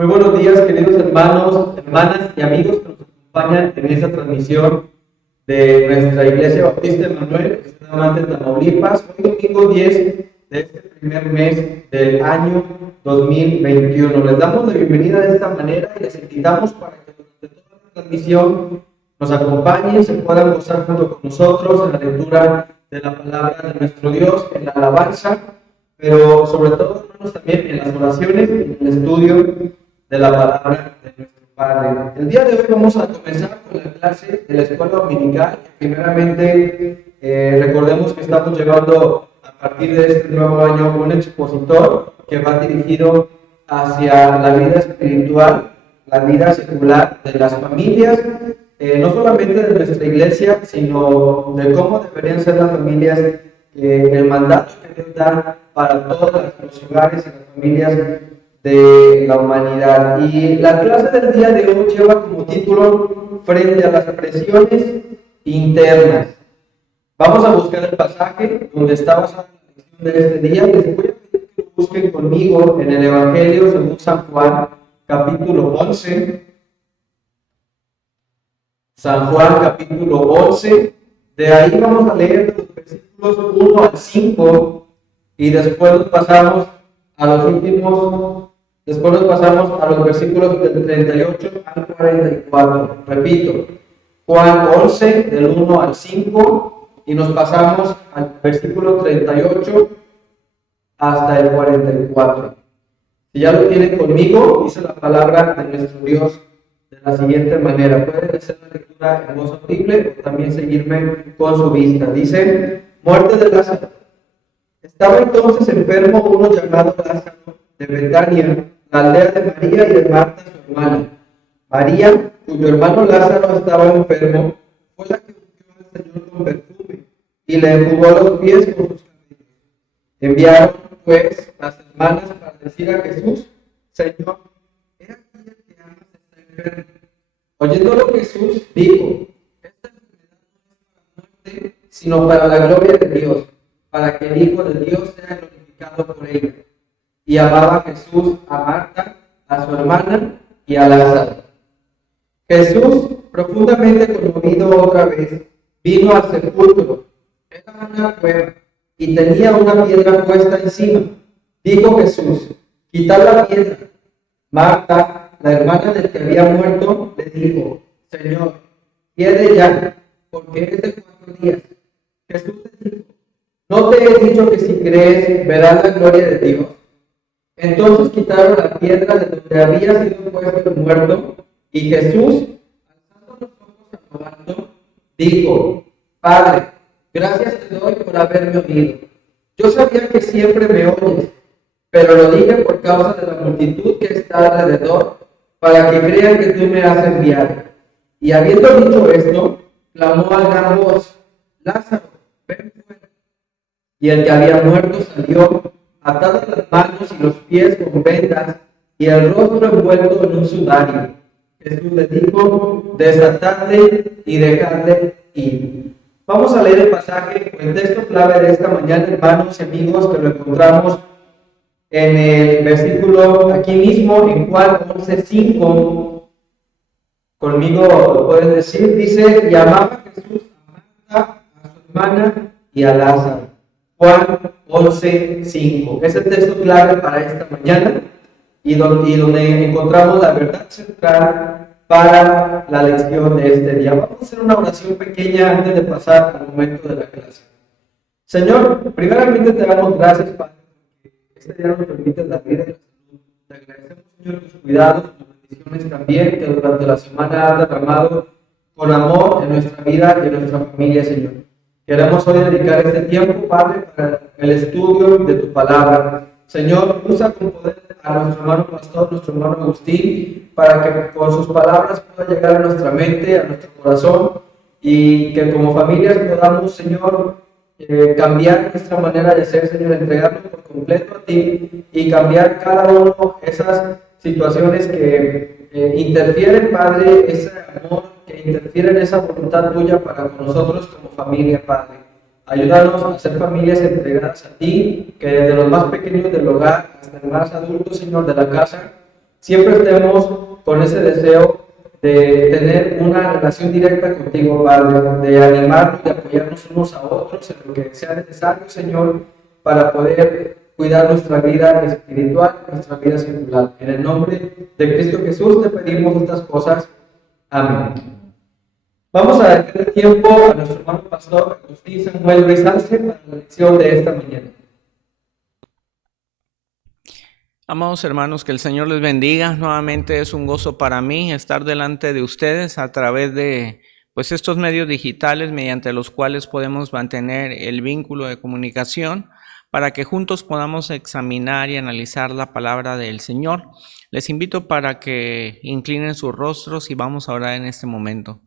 Muy buenos días, queridos hermanos, hermanas y amigos que nos acompañan en esta transmisión de nuestra Iglesia Bautista Emanuel, en Tamaulipas, hoy domingo 10 de este primer mes del año 2021. Les damos la bienvenida de esta manera y les invitamos para que durante toda la transmisión nos acompañen, se puedan gozar junto con nosotros en la lectura de la palabra de nuestro Dios, en la alabanza, pero sobre todo, hermanos, también en las oraciones y en el estudio de la palabra de nuestro Padre. El día de hoy vamos a comenzar con la clase de la escuela dominical. Primeramente, recordemos que estamos llevando a partir de este nuevo año un expositor que va dirigido hacia la vida espiritual, la vida secular de las familias, no solamente de nuestra iglesia, sino de cómo deberían ser las familias, el mandato que Dios da para todos los hogares y las familias de la humanidad. Y la clase del día de hoy lleva como título Frente a las presiones internas. Vamos a buscar el pasaje donde está basada la lección de este día. Les voy a pedir que lo busquen conmigo en el Evangelio según San Juan, capítulo 11. San Juan, capítulo 11. De ahí vamos a leer los versículos 1 al 5 y después nos pasamos a los últimos. Después nos pasamos a los versículos del 38 al 44. Repito, Juan 11, del 1 al 5, y nos pasamos al versículo 38 hasta el 44. Si ya lo tienen conmigo, dice la palabra de nuestro Dios de la siguiente manera. Pueden hacer la lectura en voz audible o también seguirme con su vista. Dice: muerte de Lázaro. Estaba entonces enfermo uno llamado Lázaro de Betania, la aldea de María y de Marta, su hermana. María, cuyo hermano Lázaro estaba enfermo, fue la que ungió al Señor con perfume y le enjugó los pies con sus cabellos. Enviaron, pues, las hermanas para decir a Jesús: Señor, he aquí el que amas está enfermo. Oyéndolo Jesús dijo: esta enfermedad no es para muerte, sino para la gloria de Dios, para que el Hijo de Dios sea glorificado por ella. Y amaba Jesús a Marta, a su hermana y a Lázaro. Jesús, profundamente conmovido otra vez, vino al sepulcro. Era una cueva y tenía una piedra puesta encima. Dijo Jesús: quitad la piedra. Marta, la hermana del que había muerto, le dijo: Señor, quede ya, porque es de 4 días. Jesús le dijo: ¿no te he dicho que si crees verás la gloria de Dios? Entonces quitaron la piedra de donde había sido puesto el muerto, y Jesús, alzando los ojos a lo alto, dijo: Padre, gracias te doy por haberme oído. Yo sabía que siempre me oyes, pero lo dije por causa de la multitud que está alrededor, para que crean que tú me has enviado. Y habiendo dicho esto, clamó a gran voz: Lázaro, ven fuera. Y el que había muerto salió, atadas las manos y los pies con vendas, y el rostro envuelto en un sudario. Jesús le dijo: desatadle y dejadle ir. Vamos a leer el pasaje, el texto clave de esta mañana, hermanos y amigos, que lo encontramos en el versículo aquí mismo, en Juan 11:5. Conmigo lo pueden decir. Dice: y amaba Jesús a Marta, a su hermana y a Lázaro. Juan 11:5. Es el texto clave para esta mañana y donde encontramos la verdad central para la lección de este día. Vamos a hacer una oración pequeña antes de pasar al momento de la clase. Señor, primeramente te damos gracias, Padre, porque este día nos permite la vida y la salud. Te agradecemos, Señor, tus cuidados, tus bendiciones también, que durante la semana has derramado con amor en nuestra vida y en nuestra familia, Señor. Queremos hoy dedicar este tiempo, Padre, para el estudio de tu palabra. Señor, usa con poder a nuestro hermano pastor, nuestro hermano Agustín, para que con sus palabras pueda llegar a nuestra mente, a nuestro corazón, y que como familias podamos, Señor, cambiar nuestra manera de ser, Señor, entregarnos por completo a ti y cambiar cada uno esas situaciones que interfieren, Padre, ese amor, que interfieren esa voluntad tuya para con nosotros como familia, Padre. Ayúdanos a ser familias entregadas a ti, que desde los más pequeños del hogar hasta el más adulto, Señor, de la casa, siempre estemos con ese deseo de tener una relación directa contigo, Padre, de animarnos, de apoyarnos unos a otros en lo que sea necesario, Señor, para poder cuidar nuestra vida espiritual, nuestra vida secular. En el nombre de Cristo Jesús te pedimos estas cosas. Amén. Vamos a darle tiempo a nuestro hermano pastor Agustín Samuel Ruiz Arce para la lección de esta mañana. Amados hermanos, que el Señor les bendiga. Nuevamente es un gozo para mí estar delante de ustedes a través de estos medios digitales mediante los cuales podemos mantener el vínculo de comunicación para que juntos podamos examinar y analizar la palabra del Señor. Les invito para que inclinen sus rostros y vamos a orar en este momento.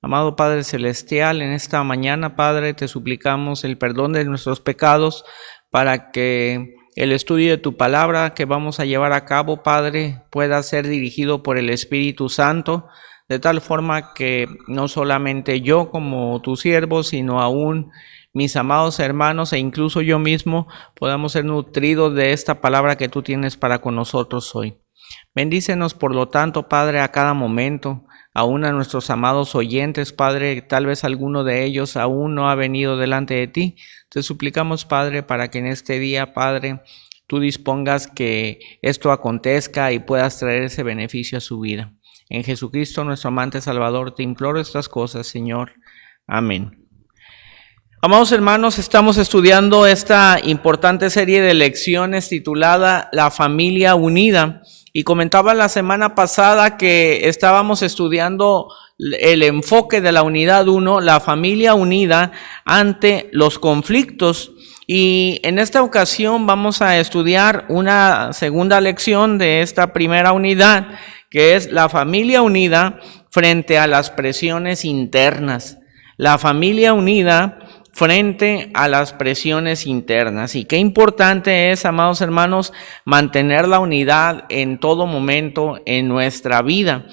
Amado Padre Celestial, en esta mañana, Padre, te suplicamos el perdón de nuestros pecados para que el estudio de tu palabra que vamos a llevar a cabo, Padre, pueda ser dirigido por el Espíritu Santo, de tal forma que no solamente yo como tu siervo, sino aún mis amados hermanos e incluso yo mismo podamos ser nutridos de esta palabra que tú tienes para con nosotros hoy. Bendícenos, por lo tanto, Padre, a cada momento, aún a nuestros amados oyentes, Padre, tal vez alguno de ellos aún no ha venido delante de ti. Te suplicamos, Padre, para que en este día, Padre, tú dispongas que esto acontezca y puedas traer ese beneficio a su vida. En Jesucristo, nuestro amante Salvador, te imploro estas cosas, Señor. Amén. Amados hermanos, estamos estudiando esta importante serie de lecciones titulada La Familia Unida. Y comentaba la semana pasada que estábamos estudiando el enfoque de la unidad 1, la familia unida ante los conflictos. Y en esta ocasión vamos a estudiar una segunda lección de esta primera unidad, que es la familia unida frente a las presiones internas. La familia unida frente a las presiones internas. Y qué importante es, amados hermanos, mantener la unidad en todo momento en nuestra vida.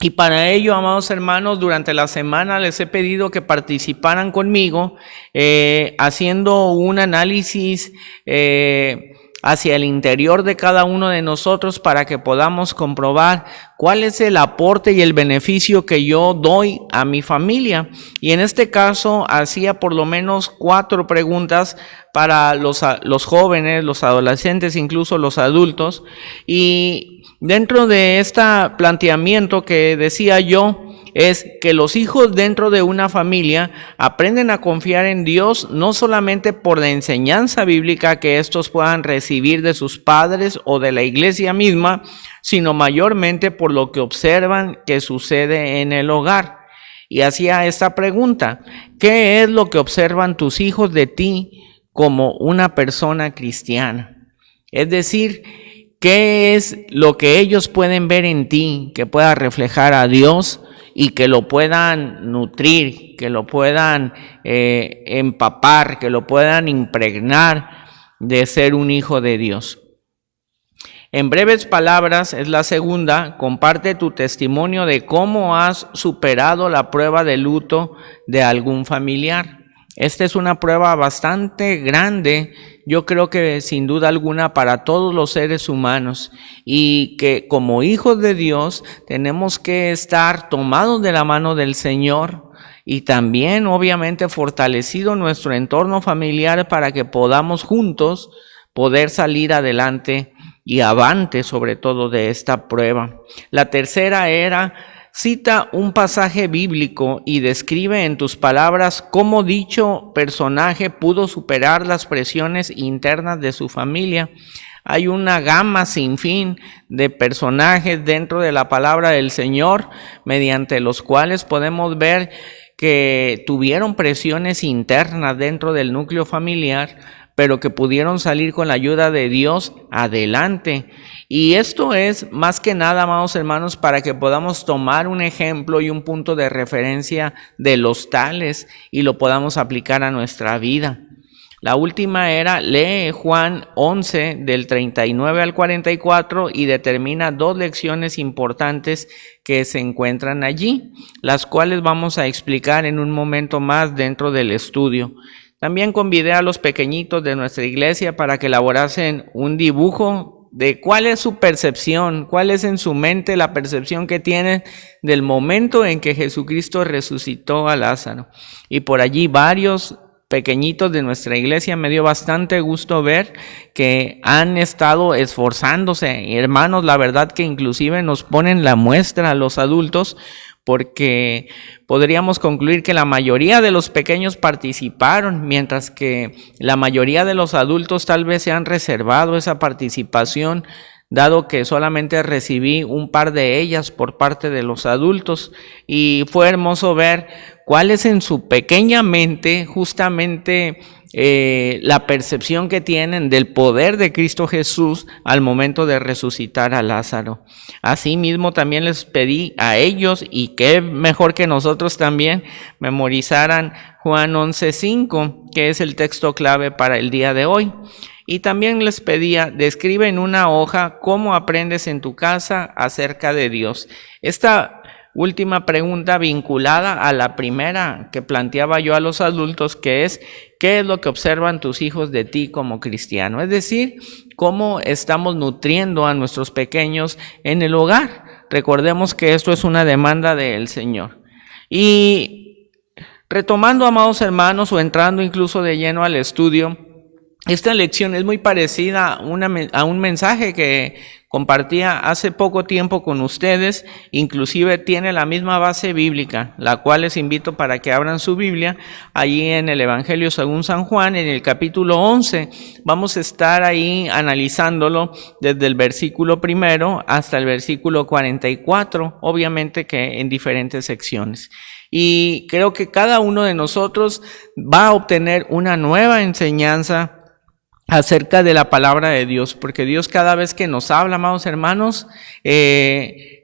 Y para ello, amados hermanos, durante la semana les he pedido que participaran conmigo haciendo un análisis hacia el interior de cada uno de nosotros para que podamos comprobar cuál es el aporte y el beneficio que yo doy a mi familia. Y en este caso hacía por lo menos 4 preguntas para los jóvenes, los adolescentes, incluso los adultos. Y dentro de este planteamiento que decía yo, es que los hijos dentro de una familia aprenden a confiar en Dios no solamente por la enseñanza bíblica que estos puedan recibir de sus padres o de la iglesia misma, sino mayormente por lo que observan que sucede en el hogar. Y hacía esta pregunta: ¿qué es lo que observan tus hijos de ti como una persona cristiana? Es decir, ¿qué es lo que ellos pueden ver en ti que pueda reflejar a Dios y que lo puedan nutrir, que lo puedan empapar, que lo puedan impregnar de ser un hijo de Dios? En breves palabras, es la segunda: comparte tu testimonio de cómo has superado la prueba de luto de algún familiar. Esta es una prueba bastante grande, yo creo que sin duda alguna para todos los seres humanos, y que como hijos de Dios tenemos que estar tomados de la mano del Señor y también obviamente fortalecido nuestro entorno familiar para que podamos juntos poder salir adelante y avante sobre todo de esta prueba. La tercera era: cita un pasaje bíblico y describe en tus palabras cómo dicho personaje pudo superar las presiones internas de su familia. Hay una gama sin fin de personajes dentro de la palabra del Señor, mediante los cuales podemos ver que tuvieron presiones internas dentro del núcleo familiar, pero que pudieron salir con la ayuda de Dios adelante. Y esto es más que nada, amados hermanos, para que podamos tomar un ejemplo y un punto de referencia de los tales y lo podamos aplicar a nuestra vida. La última era: lee Juan 11 del 39 al 44 y determina 2 lecciones importantes que se encuentran allí, las cuales vamos a explicar en un momento más dentro del estudio. También convidé a los pequeñitos de nuestra iglesia para que elaborasen un dibujo de cuál es su percepción, cuál es en su mente la percepción que tienen del momento en que Jesucristo resucitó a Lázaro. Y por allí varios pequeñitos de nuestra iglesia me dio bastante gusto ver que han estado esforzándose. Hermanos, la verdad que inclusive nos ponen la muestra a los adultos, porque podríamos concluir que la mayoría de los pequeños participaron, mientras que la mayoría de los adultos tal vez se han reservado esa participación, dado que solamente recibí un par de ellas por parte de los adultos. Y fue hermoso ver cuál es en su pequeña mente justamente la percepción que tienen del poder de Cristo Jesús al momento de resucitar a Lázaro. Asimismo, también les pedí a ellos, y qué mejor que nosotros también, memorizaran Juan 11:5, que es el texto clave para el día de hoy. Y también les pedía, describe en una hoja cómo aprendes en tu casa acerca de Dios. Esta última pregunta vinculada a la primera que planteaba yo a los adultos, que es, ¿qué es lo que observan tus hijos de ti como cristiano? Es decir, ¿cómo estamos nutriendo a nuestros pequeños en el hogar? Recordemos que esto es una demanda del Señor. Y retomando, amados hermanos, o entrando incluso de lleno al estudio, esta lección es muy parecida a un mensaje que compartía hace poco tiempo con ustedes. Inclusive tiene la misma base bíblica, la cual les invito para que abran su Biblia allí en el Evangelio según San Juan, en el capítulo 11. Vamos a estar ahí analizándolo desde el versículo 1 hasta el versículo 44, obviamente que en diferentes secciones. Y creo que cada uno de nosotros va a obtener una nueva enseñanza acerca de la palabra de Dios, porque Dios cada vez que nos habla, amados hermanos,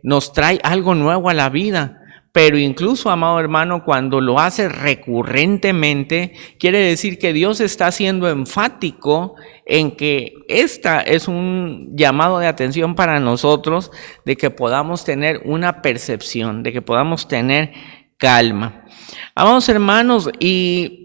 nos trae algo nuevo a la vida. Pero incluso, amado hermano, cuando lo hace recurrentemente, quiere decir que Dios está siendo enfático en que esta es un llamado de atención para nosotros, de que podamos tener una percepción, de que podamos tener calma. Amados hermanos, y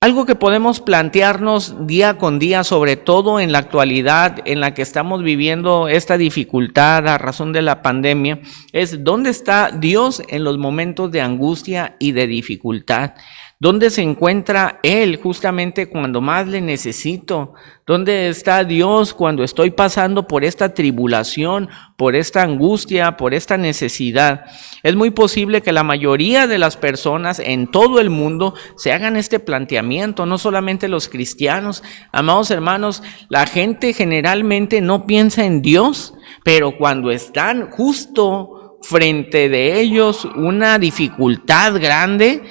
algo que podemos plantearnos día con día, sobre todo en la actualidad en la que estamos viviendo esta dificultad a razón de la pandemia, es ¿dónde está Dios en los momentos de angustia y de dificultad? ¿Dónde se encuentra Él justamente cuando más le necesito? ¿Dónde está Dios cuando estoy pasando por esta tribulación, por esta angustia, por esta necesidad? Es muy posible que la mayoría de las personas en todo el mundo se hagan este planteamiento, no solamente los cristianos. Amados hermanos, la gente generalmente no piensa en Dios, pero cuando están justo frente de ellos una dificultad grande,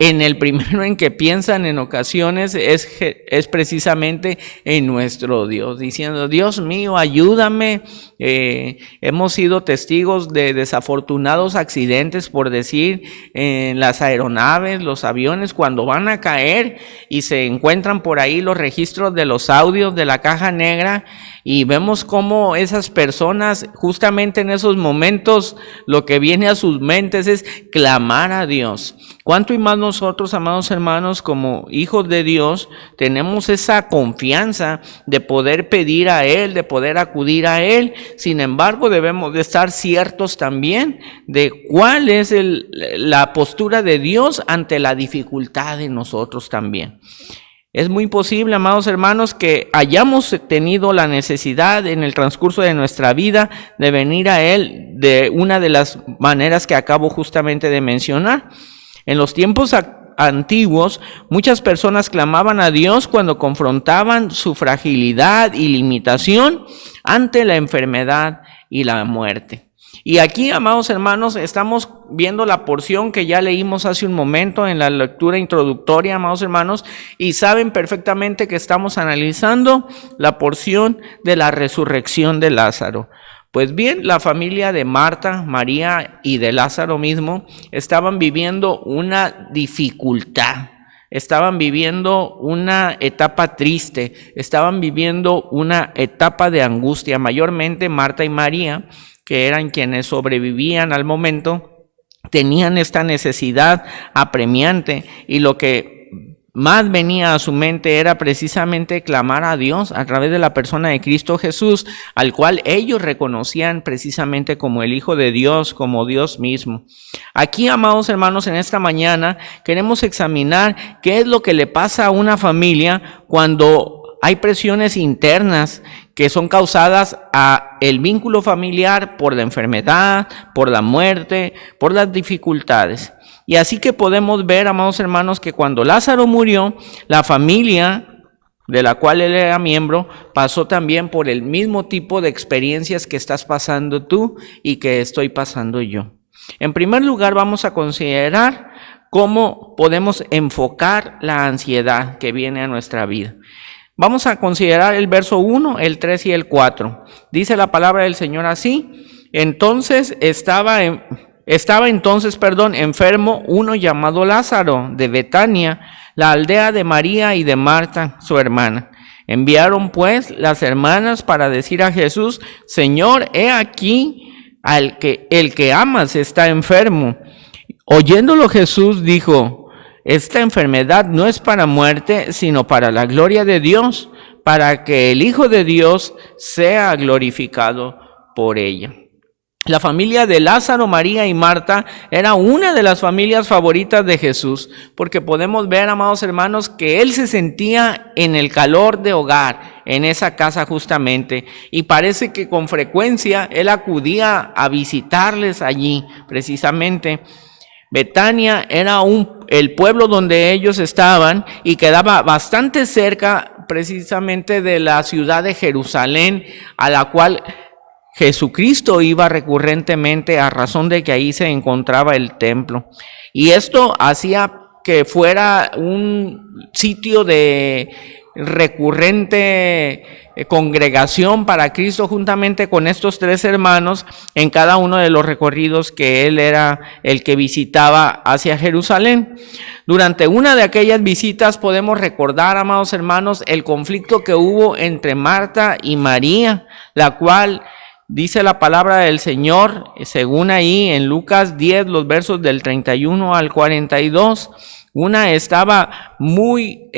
en el primero en que piensan en ocasiones es precisamente en nuestro Dios, diciendo, Dios mío, ayúdame. Hemos sido testigos de desafortunados accidentes, por decir, en las aeronaves, los aviones, cuando van a caer y se encuentran por ahí los registros de los audios de la caja negra, y vemos cómo esas personas justamente en esos momentos lo que viene a sus mentes es clamar a Dios. ¿Cuánto y más nosotros, amados hermanos, como hijos de Dios, tenemos esa confianza de poder pedir a Él, de poder acudir a Él? Sin embargo, debemos de estar ciertos también de cuál es la postura de Dios ante la dificultad de nosotros también. Es muy posible, amados hermanos, que hayamos tenido la necesidad en el transcurso de nuestra vida de venir a Él de una de las maneras que acabo justamente de mencionar. En los tiempos antiguos, muchas personas clamaban a Dios cuando confrontaban su fragilidad y limitación ante la enfermedad y la muerte. Y aquí, amados hermanos, estamos viendo la porción que ya leímos hace un momento en la lectura introductoria, amados hermanos, y saben perfectamente que estamos analizando la porción de la resurrección de Lázaro. Pues bien, la familia de Marta, María y de Lázaro mismo estaban viviendo una dificultad. Estaban viviendo una etapa triste, estaban viviendo una etapa de angustia, mayormente Marta y María, que eran quienes sobrevivían al momento, tenían esta necesidad apremiante, y lo que más venía a su mente era precisamente clamar a Dios a través de la persona de Cristo Jesús, al cual ellos reconocían precisamente como el Hijo de Dios, como Dios mismo. Aquí, amados hermanos, en esta mañana queremos examinar qué es lo que le pasa a una familia cuando hay presiones internas que son causadas a el vínculo familiar por la enfermedad, por la muerte, por las dificultades. Y así que podemos ver, amados hermanos, que cuando Lázaro murió, la familia de la cual él era miembro pasó también por el mismo tipo de experiencias que estás pasando tú y que estoy pasando yo. En primer lugar, vamos a considerar cómo podemos enfocar la ansiedad que viene a nuestra vida. Vamos a considerar el verso 1, el 3 y el 4. Dice la palabra del Señor así: entonces estaba enfermo uno llamado Lázaro de Betania, la aldea de María y de Marta, su hermana. Enviaron pues las hermanas para decir a Jesús: Señor, he aquí el que amas está enfermo. Oyéndolo Jesús dijo: esta enfermedad no es para muerte, sino para la gloria de Dios, para que el Hijo de Dios sea glorificado por ella. La familia de Lázaro, María y Marta era una de las familias favoritas de Jesús, porque podemos ver, amados hermanos, que él se sentía en el calor de hogar, en esa casa justamente, y parece que con frecuencia él acudía a visitarles allí, precisamente. Betania era el pueblo donde ellos estaban y quedaba bastante cerca precisamente de la ciudad de Jerusalén, a la cual Jesucristo iba recurrentemente a razón de que ahí se encontraba el templo. Y esto hacía que fuera un sitio de recurrente congregación para Cristo, juntamente con estos tres hermanos, en cada uno de los recorridos que él era el que visitaba hacia Jerusalén. Durante una de aquellas visitas podemos recordar, amados hermanos, el conflicto que hubo entre Marta y María, la cual dice la palabra del Señor, según ahí en Lucas 10, los versos del 31 al 42, una estaba muy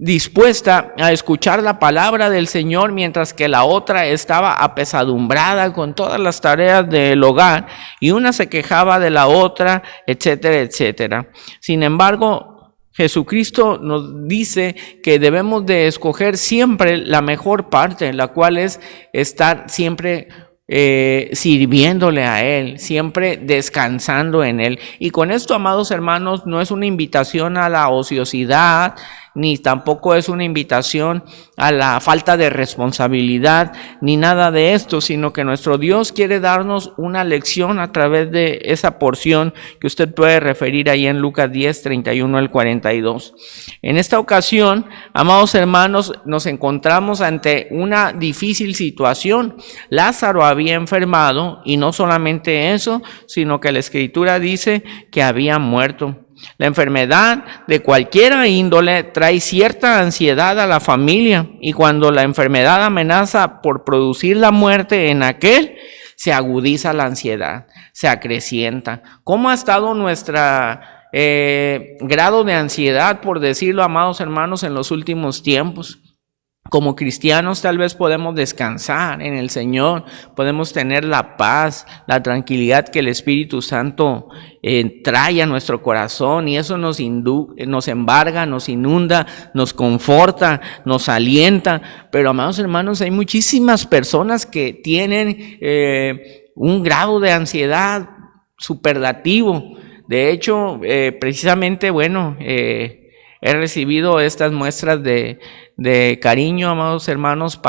dispuesta a escuchar la palabra del Señor, mientras que la otra estaba apesadumbrada con todas las tareas del hogar, y una se quejaba de la otra, etcétera, etcétera. Sin embargo, Jesucristo nos dice que debemos de escoger siempre la mejor parte, la cual es estar siempre sirviéndole a Él, siempre descansando en Él. Y con esto, amados hermanos, no es una invitación a la ociosidad, ni tampoco es una invitación a la falta de responsabilidad, ni nada de esto, sino que nuestro Dios quiere darnos una lección a través de esa porción que usted puede referir ahí en Lucas 10, 31 al 42. En esta ocasión, amados hermanos, nos encontramos ante una difícil situación. Lázaro había enfermado, y no solamente eso, sino que la Escritura dice que había muerto. La enfermedad de cualquier índole trae cierta ansiedad a la familia, y cuando la enfermedad amenaza por producir la muerte en aquel, se agudiza la ansiedad, se acrecienta. ¿Cómo ha estado nuestra grado de ansiedad, por decirlo, amados hermanos, en los últimos tiempos? Como cristianos tal vez podemos descansar en el Señor, podemos tener la paz, la tranquilidad que el Espíritu Santo trae a nuestro corazón, y eso nos embarga, nos inunda, nos conforta, nos alienta. Pero, amados hermanos, hay muchísimas personas que tienen un grado de ansiedad superlativo. De hecho, precisamente, he recibido estas muestras de cariño, amados hermanos,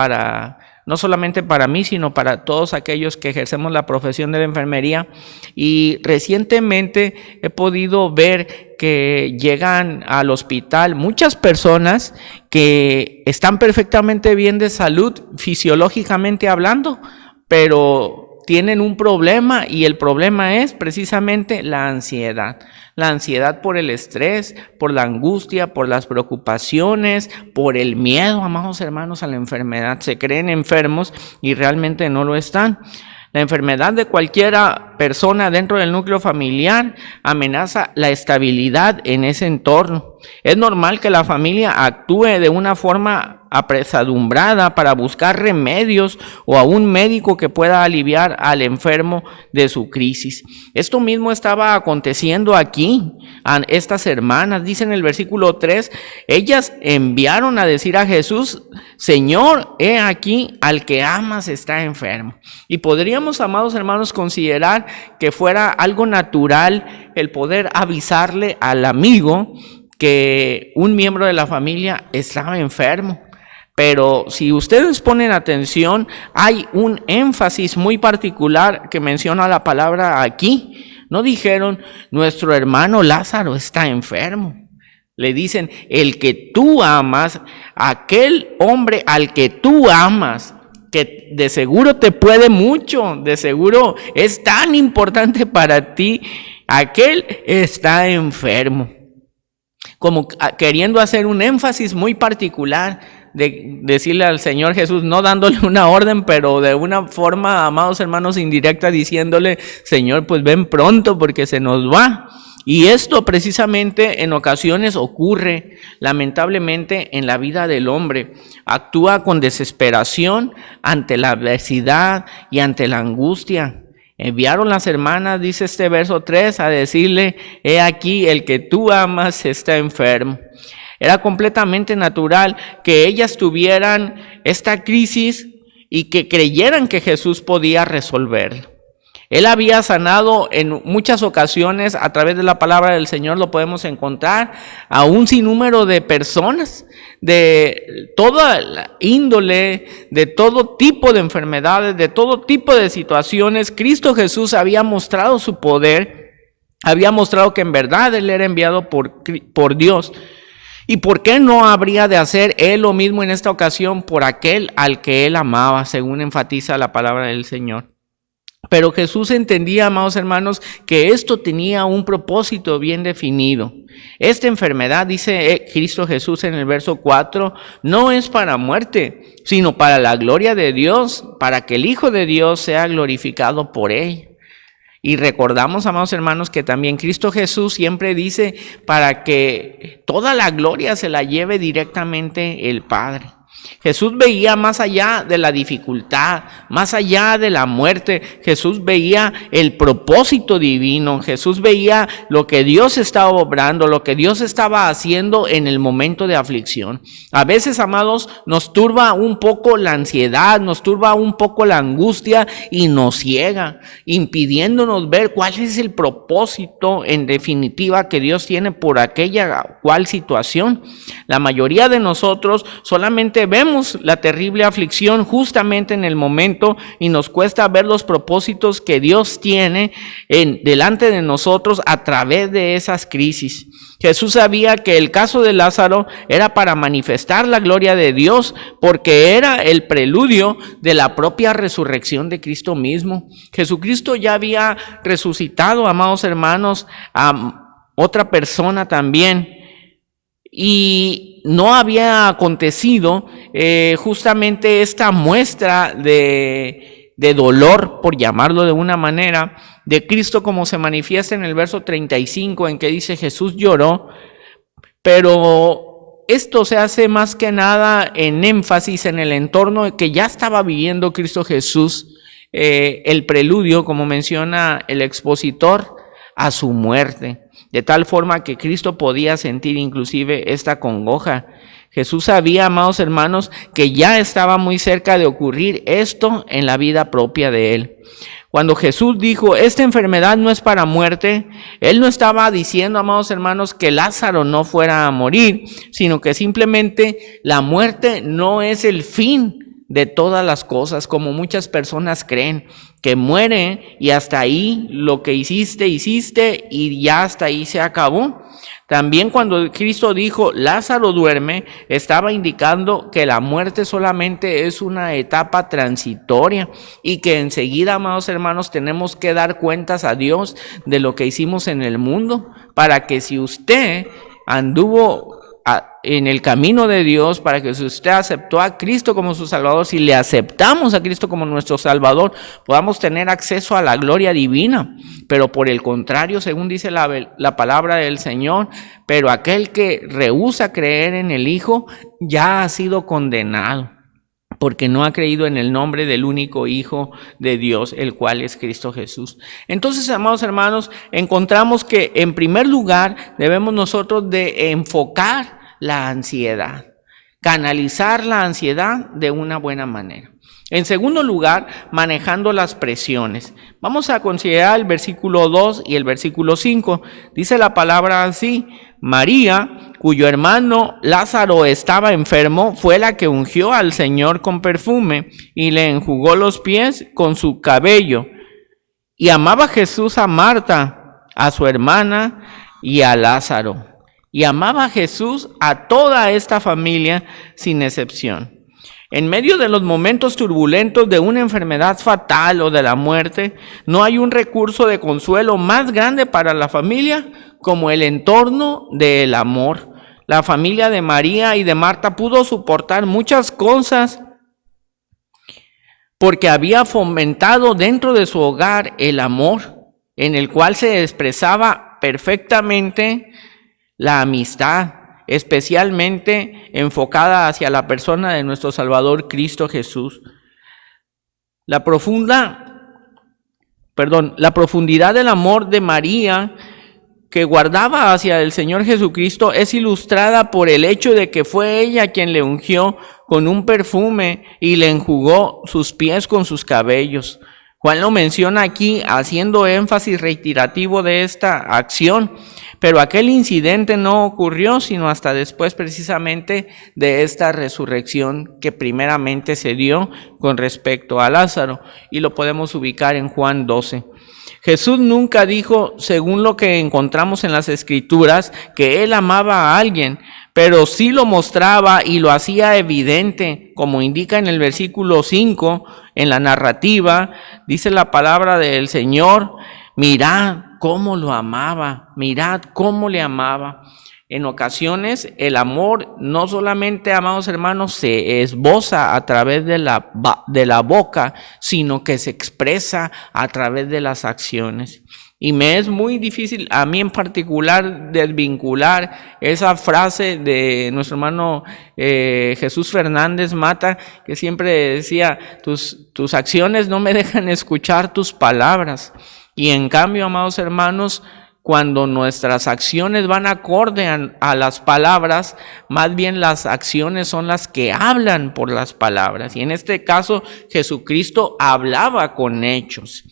no solamente para mí, sino para todos aquellos que ejercemos la profesión de la enfermería. Y recientemente he podido ver que llegan al hospital muchas personas que están perfectamente bien de salud, fisiológicamente hablando, pero tienen un problema, y el problema es precisamente la ansiedad. La ansiedad por el estrés, por la angustia, por las preocupaciones, por el miedo, amados hermanos, a la enfermedad. Se creen enfermos y realmente no lo están. La enfermedad de cualquiera persona dentro del núcleo familiar amenaza la estabilidad en ese entorno. Es normal que la familia actúe de una forma apresadumbrada para buscar remedios o a un médico que pueda aliviar al enfermo de su crisis. Esto mismo estaba aconteciendo aquí a estas hermanas. Dice en el versículo 3, ellas enviaron a decir a Jesús: Señor, he aquí al que amas está enfermo. Y podríamos, amados hermanos, considerar que fuera algo natural el poder avisarle al amigo que un miembro de la familia estaba enfermo. Pero si ustedes ponen atención, hay un énfasis muy particular que menciona la palabra aquí. No dijeron, nuestro hermano Lázaro está enfermo. Le dicen, el que tú amas, aquel hombre al que tú amas, que de seguro te puede mucho, de seguro es tan importante para ti, aquel está enfermo. Como queriendo hacer un énfasis muy particular de decirle al Señor Jesús, no dándole una orden, pero de una forma, amados hermanos, indirecta, diciéndole, Señor, pues ven pronto porque se nos va. Y esto precisamente en ocasiones ocurre, lamentablemente, en la vida del hombre. Actúa con desesperación ante la adversidad y ante la angustia. Enviaron las hermanas, dice este verso 3, a decirle, he aquí, el que tú amas está enfermo. Era completamente natural que ellas tuvieran esta crisis y que creyeran que Jesús podía resolverlo. Él había sanado en muchas ocasiones, a través de la palabra del Señor lo podemos encontrar, a un sinnúmero de personas, de toda la índole, de todo tipo de enfermedades, de todo tipo de situaciones. Cristo Jesús había mostrado su poder, había mostrado que en verdad Él era enviado por Dios. ¿Y por qué no habría de hacer Él lo mismo en esta ocasión por aquel al que Él amaba, según enfatiza la palabra del Señor? Pero Jesús entendía, amados hermanos, que esto tenía un propósito bien definido. Esta enfermedad, dice Cristo Jesús en el verso 4, no es para muerte, sino para la gloria de Dios, para que el Hijo de Dios sea glorificado por ella. Y recordamos, amados hermanos, que también Cristo Jesús siempre dice para que toda la gloria se la lleve directamente el Padre. Jesús veía más allá de la dificultad, más allá de la muerte. Jesús veía el propósito divino. Jesús veía lo que Dios estaba obrando, lo que Dios estaba haciendo en el momento de aflicción. A veces, amados, nos turba un poco la ansiedad, nos turba un poco la angustia y nos ciega, impidiéndonos ver cuál es el propósito en definitiva que Dios tiene por aquella cual situación. La mayoría de nosotros solamente vemos la terrible aflicción justamente en el momento y nos cuesta ver los propósitos que Dios tiene delante de nosotros a través de esas crisis. Jesús sabía que el caso de Lázaro era para manifestar la gloria de Dios, porque era el preludio de la propia resurrección de Cristo mismo. Jesucristo ya había resucitado, amados hermanos, a otra persona también. Y no había acontecido justamente esta muestra de dolor, por llamarlo de una manera, de Cristo como se manifiesta en el verso 35, en que dice Jesús lloró, pero esto se hace más que nada en énfasis en el entorno que ya estaba viviendo Cristo Jesús, el preludio, como menciona el expositor, a su muerte. De tal forma que Cristo podía sentir inclusive esta congoja. Jesús sabía, amados hermanos, que ya estaba muy cerca de ocurrir esto en la vida propia de Él. Cuando Jesús dijo, esta enfermedad no es para muerte, Él no estaba diciendo, amados hermanos, que Lázaro no fuera a morir, sino que simplemente la muerte no es el fin de todas las cosas, como muchas personas creen, que muere y hasta ahí lo que hiciste y ya hasta ahí se acabó. También cuando Cristo dijo, Lázaro duerme, estaba indicando que la muerte solamente es una etapa transitoria y que enseguida, amados hermanos, tenemos que dar cuentas a Dios de lo que hicimos en el mundo, para que si usted anduvo en el camino de Dios, para que si usted aceptó a Cristo como su Salvador, si le aceptamos a Cristo como nuestro Salvador, podamos tener acceso a la gloria divina. Pero por el contrario, según dice la palabra del Señor, pero aquel que rehúsa creer en el Hijo ya ha sido condenado, porque no ha creído en el nombre del único Hijo de Dios, el cual es Cristo Jesús. Entonces, amados hermanos, encontramos que en primer lugar debemos nosotros de enfocar la ansiedad, canalizar la ansiedad de una buena manera. En segundo lugar, manejando las presiones. Vamos a considerar el versículo 2 y el versículo 5. Dice la palabra así: María, cuyo hermano Lázaro estaba enfermo, fue la que ungió al Señor con perfume y le enjugó los pies con su cabello. Y amaba Jesús a Marta, a su hermana y a Lázaro. Y amaba Jesús a toda esta familia sin excepción. En medio de los momentos turbulentos de una enfermedad fatal o de la muerte, no hay un recurso de consuelo más grande para la familia como el entorno del amor. La familia de María y de Marta pudo soportar muchas cosas porque había fomentado dentro de su hogar el amor, en el cual se expresaba perfectamente la amistad, especialmente enfocada hacia la persona de nuestro Salvador Cristo Jesús. La profundidad del amor de María que guardaba hacia el Señor Jesucristo es ilustrada por el hecho de que fue ella quien le ungió con un perfume y le enjugó sus pies con sus cabellos. Juan lo menciona aquí haciendo énfasis reiterativo de esta acción, pero aquel incidente no ocurrió sino hasta después precisamente de esta resurrección que primeramente se dio con respecto a Lázaro, y lo podemos ubicar en Juan 12. Jesús nunca dijo, según lo que encontramos en las Escrituras, que él amaba a alguien, pero sí lo mostraba y lo hacía evidente, como indica en el versículo 5, en la narrativa, dice la palabra del Señor: mirad cómo lo amaba, mirad cómo le amaba. En ocasiones el amor no solamente, amados hermanos, se esboza a través de la boca, sino que se expresa a través de las acciones. Y me es muy difícil, a mí en particular, desvincular esa frase de nuestro hermano Jesús Fernández Mata, que siempre decía: tus acciones no me dejan escuchar tus palabras. Y en cambio, amados hermanos, cuando nuestras acciones van acorde a las palabras, más bien las acciones son las que hablan por las palabras. Y en este caso, Jesucristo hablaba con hechos.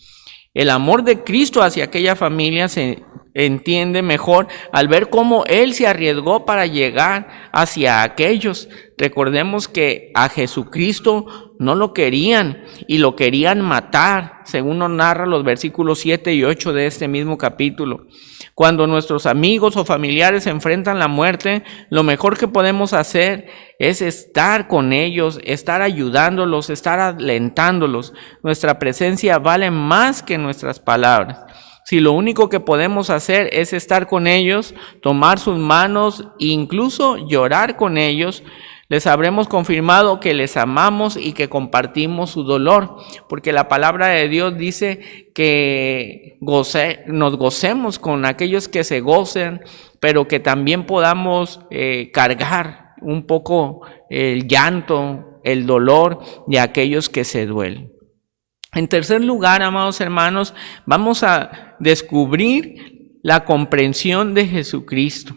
El amor de Cristo hacia aquella familia se entiende mejor al ver cómo Él se arriesgó para llegar hacia aquellos. Recordemos que a Jesucristo no lo querían y lo querían matar, según nos narra los versículos 7 y 8 de este mismo capítulo. Cuando nuestros amigos o familiares enfrentan la muerte, lo mejor que podemos hacer es estar con ellos, estar ayudándolos, estar alentándolos. Nuestra presencia vale más que nuestras palabras. Si lo único que podemos hacer es estar con ellos, tomar sus manos e incluso llorar con ellos, les habremos confirmado que les amamos y que compartimos su dolor, porque la palabra de Dios dice que nos gocemos con aquellos que se gocen, pero que también podamos cargar un poco el llanto, el dolor de aquellos que se duelen. En tercer lugar, amados hermanos, vamos a descubrir la comprensión de Jesucristo.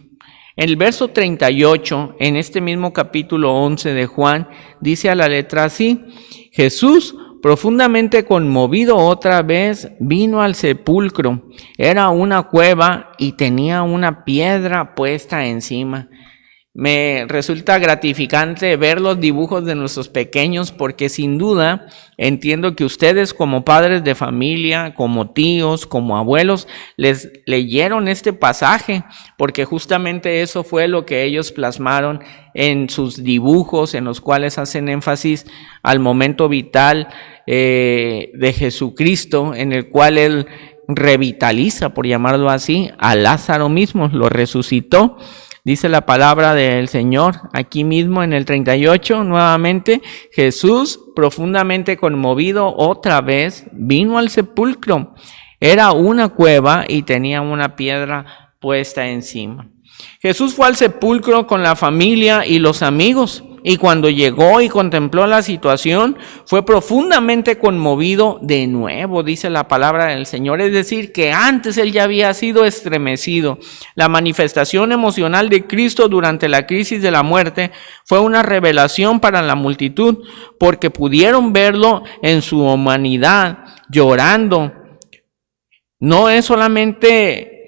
En el verso 38, en este mismo capítulo 11 de Juan, dice a la letra así: Jesús, profundamente conmovido otra vez, vino al sepulcro. Era una cueva y tenía una piedra puesta encima. Me resulta gratificante ver los dibujos de nuestros pequeños, porque sin duda entiendo que ustedes, como padres de familia, como tíos, como abuelos, les leyeron este pasaje, porque justamente eso fue lo que ellos plasmaron en sus dibujos, en los cuales hacen énfasis al momento vital de Jesucristo, en el cual Él revitaliza, por llamarlo así, a Lázaro mismo, lo resucitó. Dice la palabra del Señor, aquí mismo en el 38, nuevamente, Jesús, profundamente conmovido otra vez, vino al sepulcro. Era una cueva y tenía una piedra puesta encima. Jesús fue al sepulcro con la familia y los amigos, y cuando llegó y contempló la situación, fue profundamente conmovido de nuevo, dice la palabra del Señor. Es decir, que antes él ya había sido estremecido. La manifestación emocional de Cristo durante la crisis de la muerte fue una revelación para la multitud, porque pudieron verlo en su humanidad, llorando. No es solamente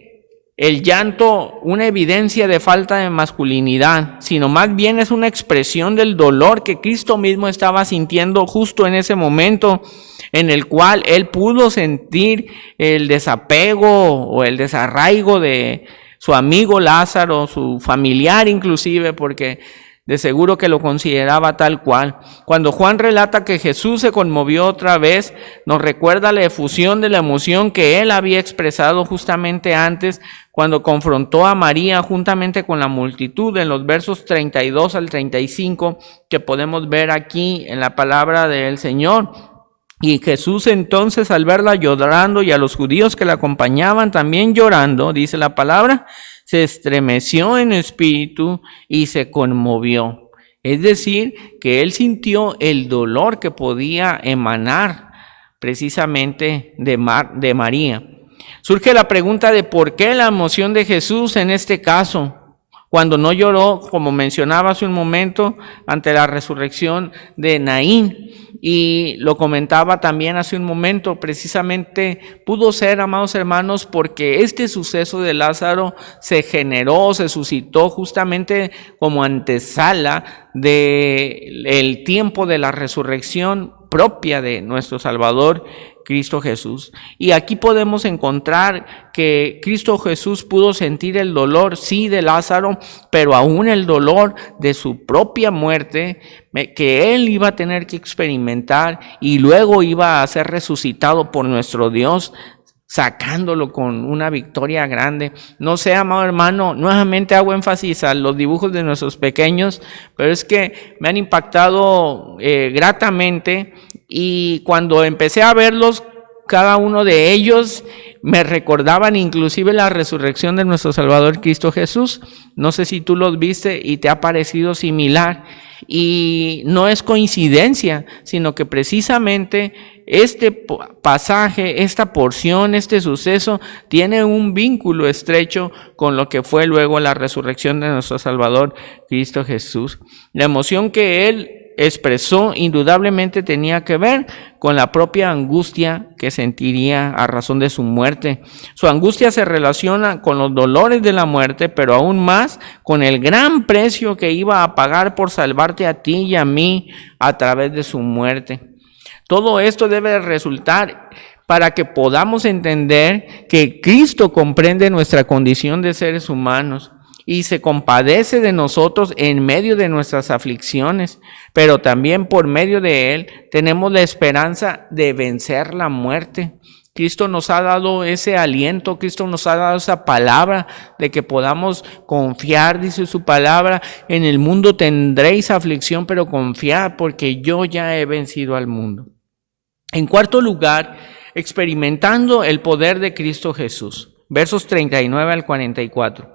el llanto una evidencia de falta de masculinidad, sino más bien es una expresión del dolor que Cristo mismo estaba sintiendo justo en ese momento en el cual él pudo sentir el desapego o el desarraigo de su amigo Lázaro, su familiar inclusive, porque de seguro que lo consideraba tal cual. Cuando Juan relata que Jesús se conmovió otra vez, nos recuerda la efusión de la emoción que él había expresado justamente antes, cuando confrontó a María juntamente con la multitud, en los versos 32 al 35, que podemos ver aquí en la palabra del Señor. Y Jesús entonces, al verla llorando y a los judíos que la acompañaban también llorando, dice la palabra, se estremeció en espíritu y se conmovió. Es decir, que él sintió el dolor que podía emanar precisamente de María. Surge la pregunta de por qué la emoción de Jesús en este caso, cuando no lloró, como mencionaba hace un momento, ante la resurrección de Naín. Y lo comentaba también hace un momento, precisamente pudo ser, amados hermanos, porque este suceso de Lázaro se generó, se suscitó justamente como antesala del tiempo de la resurrección propia de nuestro Salvador Cristo Jesús. Y aquí podemos encontrar que Cristo Jesús pudo sentir el dolor, sí, de Lázaro, pero aún el dolor de su propia muerte, que él iba a tener que experimentar y luego iba a ser resucitado por nuestro Dios, sacándolo con una victoria grande. No sé, amado hermano, nuevamente hago énfasis a los dibujos de nuestros pequeños, pero es que me han impactado gratamente, y cuando empecé a verlos, cada uno de ellos me recordaban inclusive la resurrección de nuestro Salvador Cristo Jesús. No sé si tú los viste y te ha parecido similar. Y no es coincidencia, sino que precisamente este pasaje, esta porción, este suceso tiene un vínculo estrecho con lo que fue luego la resurrección de nuestro Salvador Cristo Jesús. La emoción que él expresó indudablemente tenía que ver con la propia angustia que sentiría a razón de su muerte. Su angustia se relaciona con los dolores de la muerte, pero aún más con el gran precio que iba a pagar por salvarte a ti y a mí a través de su muerte. Todo esto debe resultar para que podamos entender que Cristo comprende nuestra condición de seres humanos y se compadece de nosotros en medio de nuestras aflicciones, pero también por medio de él tenemos la esperanza de vencer la muerte. Cristo nos ha dado ese aliento, Cristo nos ha dado esa palabra de que podamos confiar, dice su palabra, en el mundo tendréis aflicción, pero confiad porque yo ya he vencido al mundo. En cuarto lugar, experimentando el poder de Cristo Jesús, versos 39 al 44.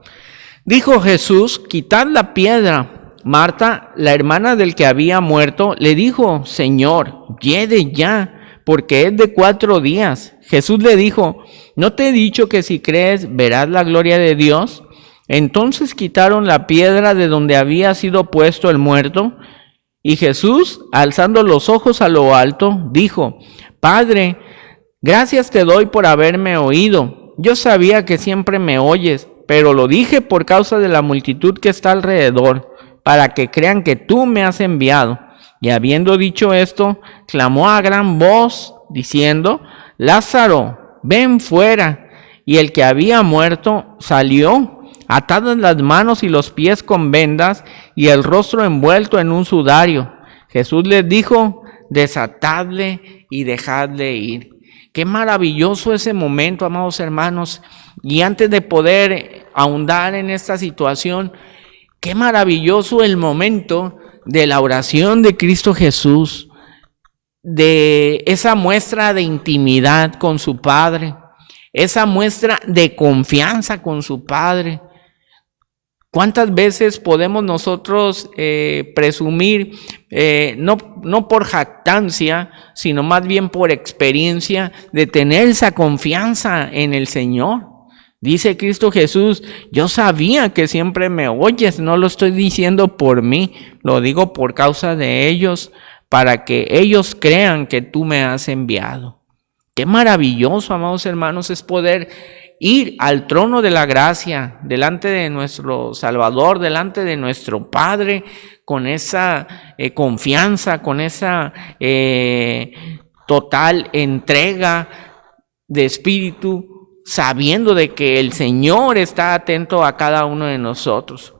Dijo Jesús, quitad la piedra. Marta, la hermana del que había muerto, le dijo, Señor, hiede ya, porque es de 4 días. Jesús le dijo, ¿no te he dicho que si crees verás la gloria de Dios? Entonces quitaron la piedra de donde había sido puesto el muerto. Y Jesús, alzando los ojos a lo alto, dijo, Padre, gracias te doy por haberme oído. Yo sabía que siempre me oyes, pero lo dije por causa de la multitud que está alrededor, para que crean que tú me has enviado. Y habiendo dicho esto, clamó a gran voz, diciendo, Lázaro, ven fuera. Y el que había muerto salió, atadas las manos y los pies con vendas, y el rostro envuelto en un sudario. Jesús les dijo, desatadle y dejadle ir. Qué maravilloso ese momento, amados hermanos. Y antes de poder ahondar en esta situación, qué maravilloso el momento de la oración de Cristo Jesús, de esa muestra de intimidad con su Padre, esa muestra de confianza con su Padre. ¿Cuántas veces podemos nosotros presumir, no por jactancia, sino más bien por experiencia, de tener esa confianza en el Señor? Dice Cristo Jesús, yo sabía que siempre me oyes, no lo estoy diciendo por mí, lo digo por causa de ellos, para que ellos crean que tú me has enviado. Qué maravilloso, amados hermanos, es poder ir al trono de la gracia, delante de nuestro Salvador, delante de nuestro Padre, con esa confianza, con esa total entrega de espíritu, sabiendo de que el Señor está atento a cada uno de nosotros.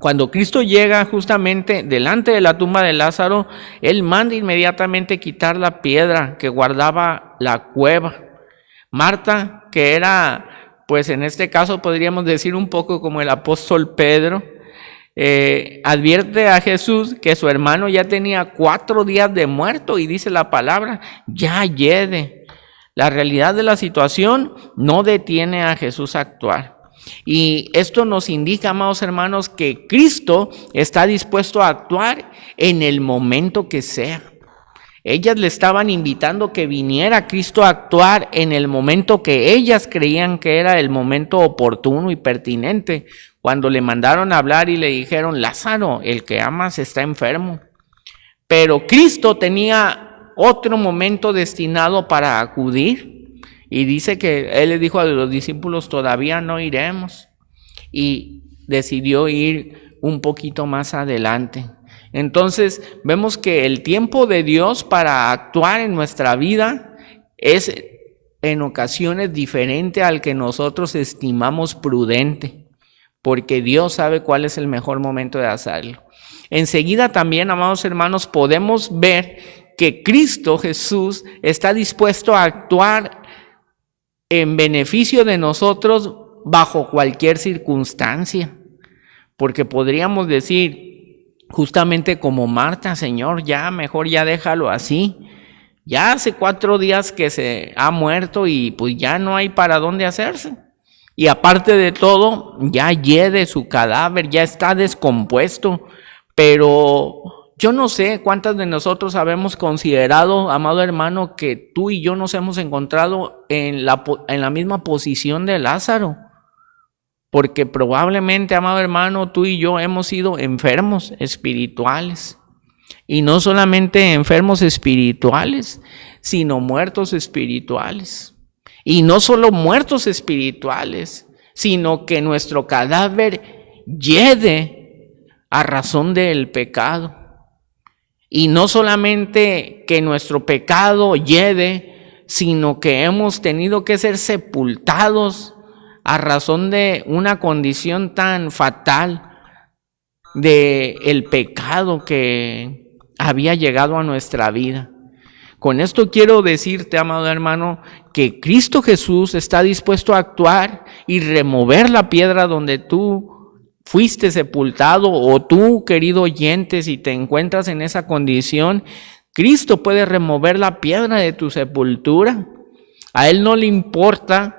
Cuando Cristo llega justamente delante de la tumba de Lázaro, Él manda inmediatamente quitar la piedra que guardaba la cueva. Marta, que era, pues en este caso podríamos decir un poco como el apóstol Pedro, advierte a Jesús que su hermano ya tenía 4 días de muerto y dice la palabra, ya yede. La realidad de la situación no detiene a Jesús a actuar. Y esto nos indica, amados hermanos, que Cristo está dispuesto a actuar en el momento que sea. Ellas le estaban invitando que viniera Cristo a actuar en el momento que ellas creían que era el momento oportuno y pertinente, cuando le mandaron a hablar y le dijeron, Lázaro, el que amas está enfermo. Pero Cristo tenía otro momento destinado para acudir. Y dice que Él le dijo a los discípulos, todavía no iremos. Y decidió ir un poquito más adelante. Entonces vemos que el tiempo de Dios para actuar en nuestra vida es en ocasiones diferente al que nosotros estimamos prudente, porque Dios sabe cuál es el mejor momento de hacerlo. Enseguida también, amados hermanos, podemos ver que Cristo Jesús está dispuesto a actuar en beneficio de nosotros bajo cualquier circunstancia, porque podríamos decir, justamente como Marta, Señor, ya mejor ya déjalo así. Ya hace 4 días que se ha muerto y pues ya no hay para dónde hacerse. Y aparte de todo, ya hiede su cadáver, ya está descompuesto. Pero yo no sé cuántas de nosotros habemos considerado, amado hermano, que tú y yo nos hemos encontrado en la misma posición de Lázaro. Porque probablemente, amado hermano, tú y yo hemos sido enfermos espirituales. Y no solamente enfermos espirituales, sino muertos espirituales. Y no solo muertos espirituales, sino que nuestro cadáver hiede a razón del pecado. Y no solamente que nuestro pecado hiede, sino que hemos tenido que ser sepultados a razón de una condición tan fatal de el pecado que había llegado a nuestra vida. Con esto quiero decirte, amado hermano, que Cristo Jesús está dispuesto a actuar y remover la piedra donde tú fuiste sepultado, o tú, querido oyente, si te encuentras en esa condición, Cristo puede remover la piedra de tu sepultura. A Él no le importa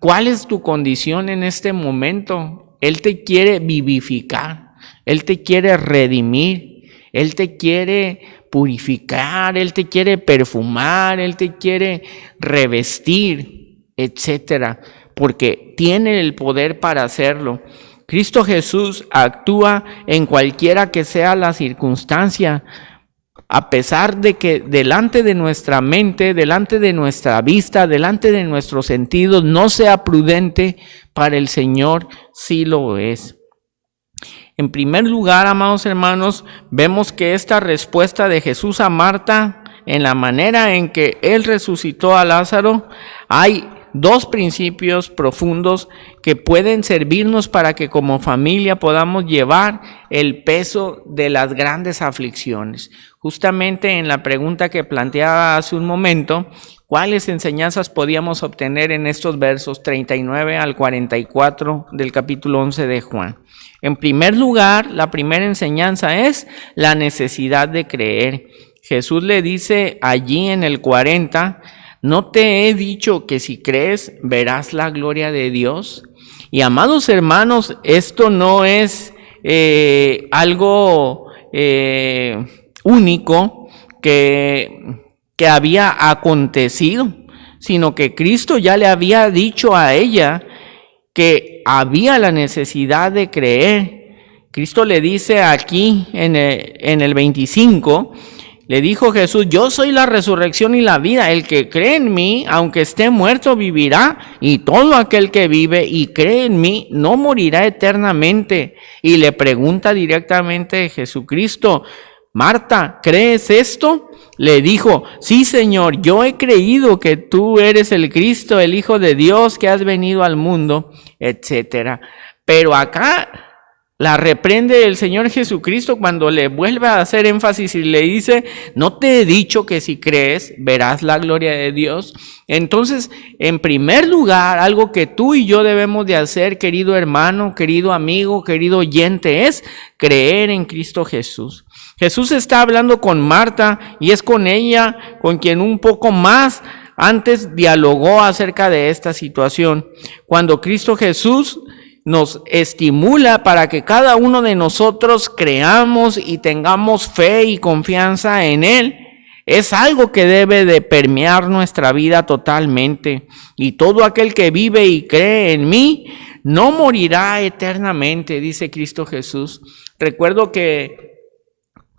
¿cuál es tu condición en este momento? Él te quiere vivificar, Él te quiere redimir, Él te quiere purificar, Él te quiere perfumar, Él te quiere revestir, etcétera, porque tiene el poder para hacerlo. Cristo Jesús actúa en cualquiera que sea la circunstancia, a pesar de que delante de nuestra mente, delante de nuestra vista, delante de nuestros sentidos no sea prudente, para el Señor sí lo es. En primer lugar, amados hermanos, vemos que esta respuesta de Jesús a Marta, en la manera en que Él resucitó a Lázaro, hay 2 principios profundos que pueden servirnos para que como familia podamos llevar el peso de las grandes aflicciones. Justamente en la pregunta que planteaba hace un momento, ¿Cuáles enseñanzas podíamos obtener en estos versos 39 al 44 del capítulo 11 de Juan? En primer lugar, la primera enseñanza es la necesidad de creer. Jesús le dice allí en el 40, ¿no te he dicho que si crees verás la gloria de Dios? Y amados hermanos, esto no es algo único que había acontecido, sino que Cristo ya le había dicho a ella que había la necesidad de creer. Cristo le dice aquí en el 25, le dijo Jesús, yo soy la resurrección y la vida, el que cree en mí, aunque esté muerto, vivirá, y todo aquel que vive y cree en mí, no morirá eternamente. Y le pregunta directamente Jesucristo, Marta, ¿crees esto? Le dijo, sí, Señor, yo he creído que tú eres el Cristo, el Hijo de Dios, que has venido al mundo, etcétera. Pero acá la reprende el Señor Jesucristo cuando le vuelve a hacer énfasis y le dice, ¿no te he dicho que si crees verás la gloria de Dios? Entonces, en primer lugar, algo que tú y yo debemos de hacer, querido hermano, querido amigo, querido oyente, es creer en Cristo Jesús. Jesús está hablando con Marta y es con ella con quien un poco más antes dialogó acerca de esta situación. Cuando Cristo Jesús nos estimula para que cada uno de nosotros creamos y tengamos fe y confianza en Él, es algo que debe de permear nuestra vida totalmente. Y todo aquel que vive y cree en mí no morirá eternamente, dice Cristo Jesús. Recuerdo que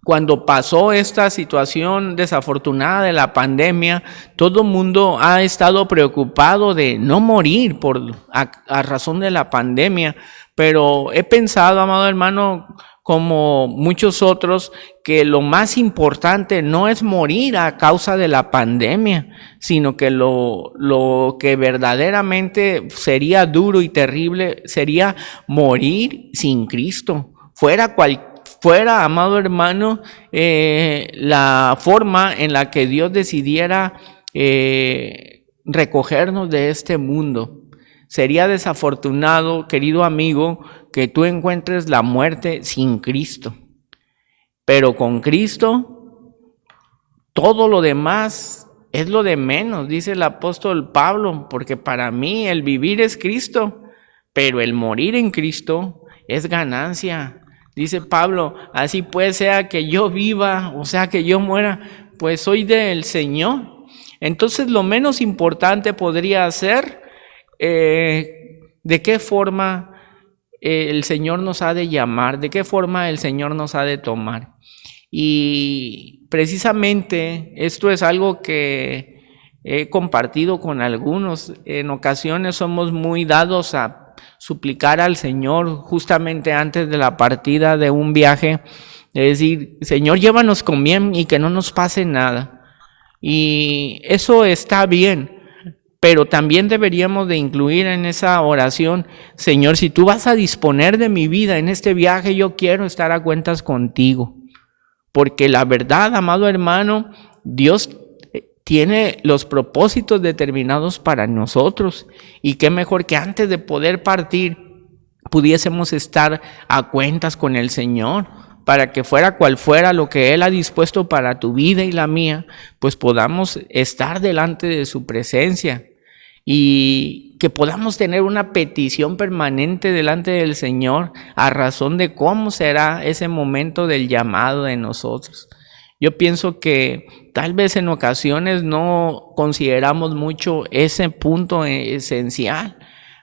cuando pasó esta situación desafortunada de la pandemia, todo el mundo ha estado preocupado de no morir a razón de la pandemia. Pero he pensado, amado hermano, como muchos otros, que lo más importante no es morir a causa de la pandemia, sino que lo que verdaderamente sería duro y terrible sería morir sin Cristo. Fuera, amado hermano, la forma en la que Dios decidiera recogernos de este mundo. Sería desafortunado, querido amigo, que tú encuentres la muerte sin Cristo. Pero con Cristo, todo lo demás es lo de menos, dice el apóstol Pablo, porque para mí el vivir es Cristo, pero el morir en Cristo es ganancia. Dice Pablo, así pues sea que yo viva, o sea que yo muera, pues soy del Señor. Entonces lo menos importante podría ser de qué forma el Señor nos ha de llamar, de qué forma el Señor nos ha de tomar. Y precisamente esto es algo que he compartido con algunos. En ocasiones somos muy dados a suplicar al Señor justamente antes de la partida de un viaje, es decir, Señor, llévanos con bien y que no nos pase nada. Y eso está bien, pero también deberíamos de incluir en esa oración, Señor, si tú vas a disponer de mi vida en este viaje, yo quiero estar a cuentas contigo. Porque la verdad, amado hermano, Dios tiene los propósitos determinados para nosotros. Y qué mejor que antes de poder partir, pudiésemos estar a cuentas con el Señor, para que fuera cual fuera lo que Él ha dispuesto para tu vida y la mía, pues podamos estar delante de su presencia y que podamos tener una petición permanente delante del Señor a razón de cómo será ese momento del llamado de nosotros. Yo pienso que tal vez en ocasiones no consideramos mucho ese punto esencial,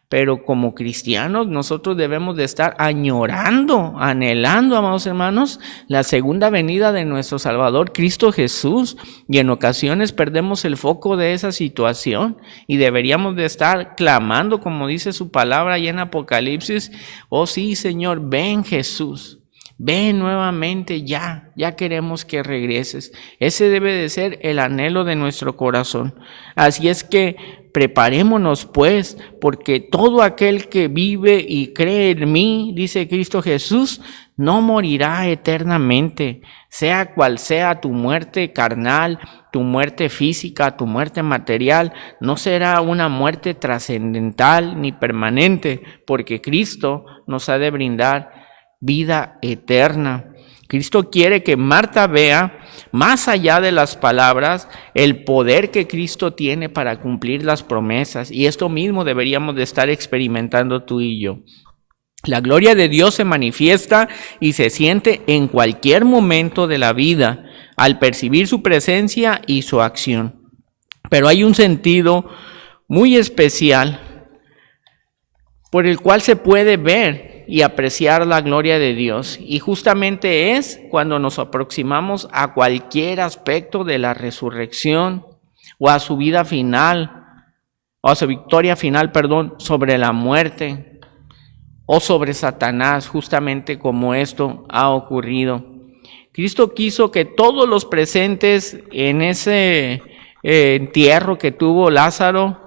pero como cristianos nosotros debemos de estar añorando, anhelando, amados hermanos, la segunda venida de nuestro Salvador Cristo Jesús, y en ocasiones perdemos el foco de esa situación y deberíamos de estar clamando, como dice su palabra ahí en Apocalipsis, oh sí, Señor, ven Jesús. Ven nuevamente, ya queremos que regreses. Ese debe de ser el anhelo de nuestro corazón. Así es que preparémonos pues, porque todo aquel que vive y cree en mí, dice Cristo Jesús, no morirá eternamente, sea cual sea tu muerte carnal, tu muerte física, tu muerte material, no será una muerte trascendental ni permanente, porque Cristo nos ha de brindar vida eterna. Cristo quiere que Marta vea, más allá de las palabras, el poder que Cristo tiene para cumplir las promesas. Y esto mismo deberíamos de estar experimentando tú y yo. La gloria de Dios se manifiesta y se siente en cualquier momento de la vida al percibir su presencia y su acción. Pero hay un sentido muy especial por el cual se puede ver y apreciar la gloria de Dios. Y justamente es cuando nos aproximamos a cualquier aspecto de la resurrección o a su vida final, o a su victoria final, sobre la muerte o sobre Satanás, justamente como esto ha ocurrido. Cristo quiso que todos los presentes en ese entierro que tuvo Lázaro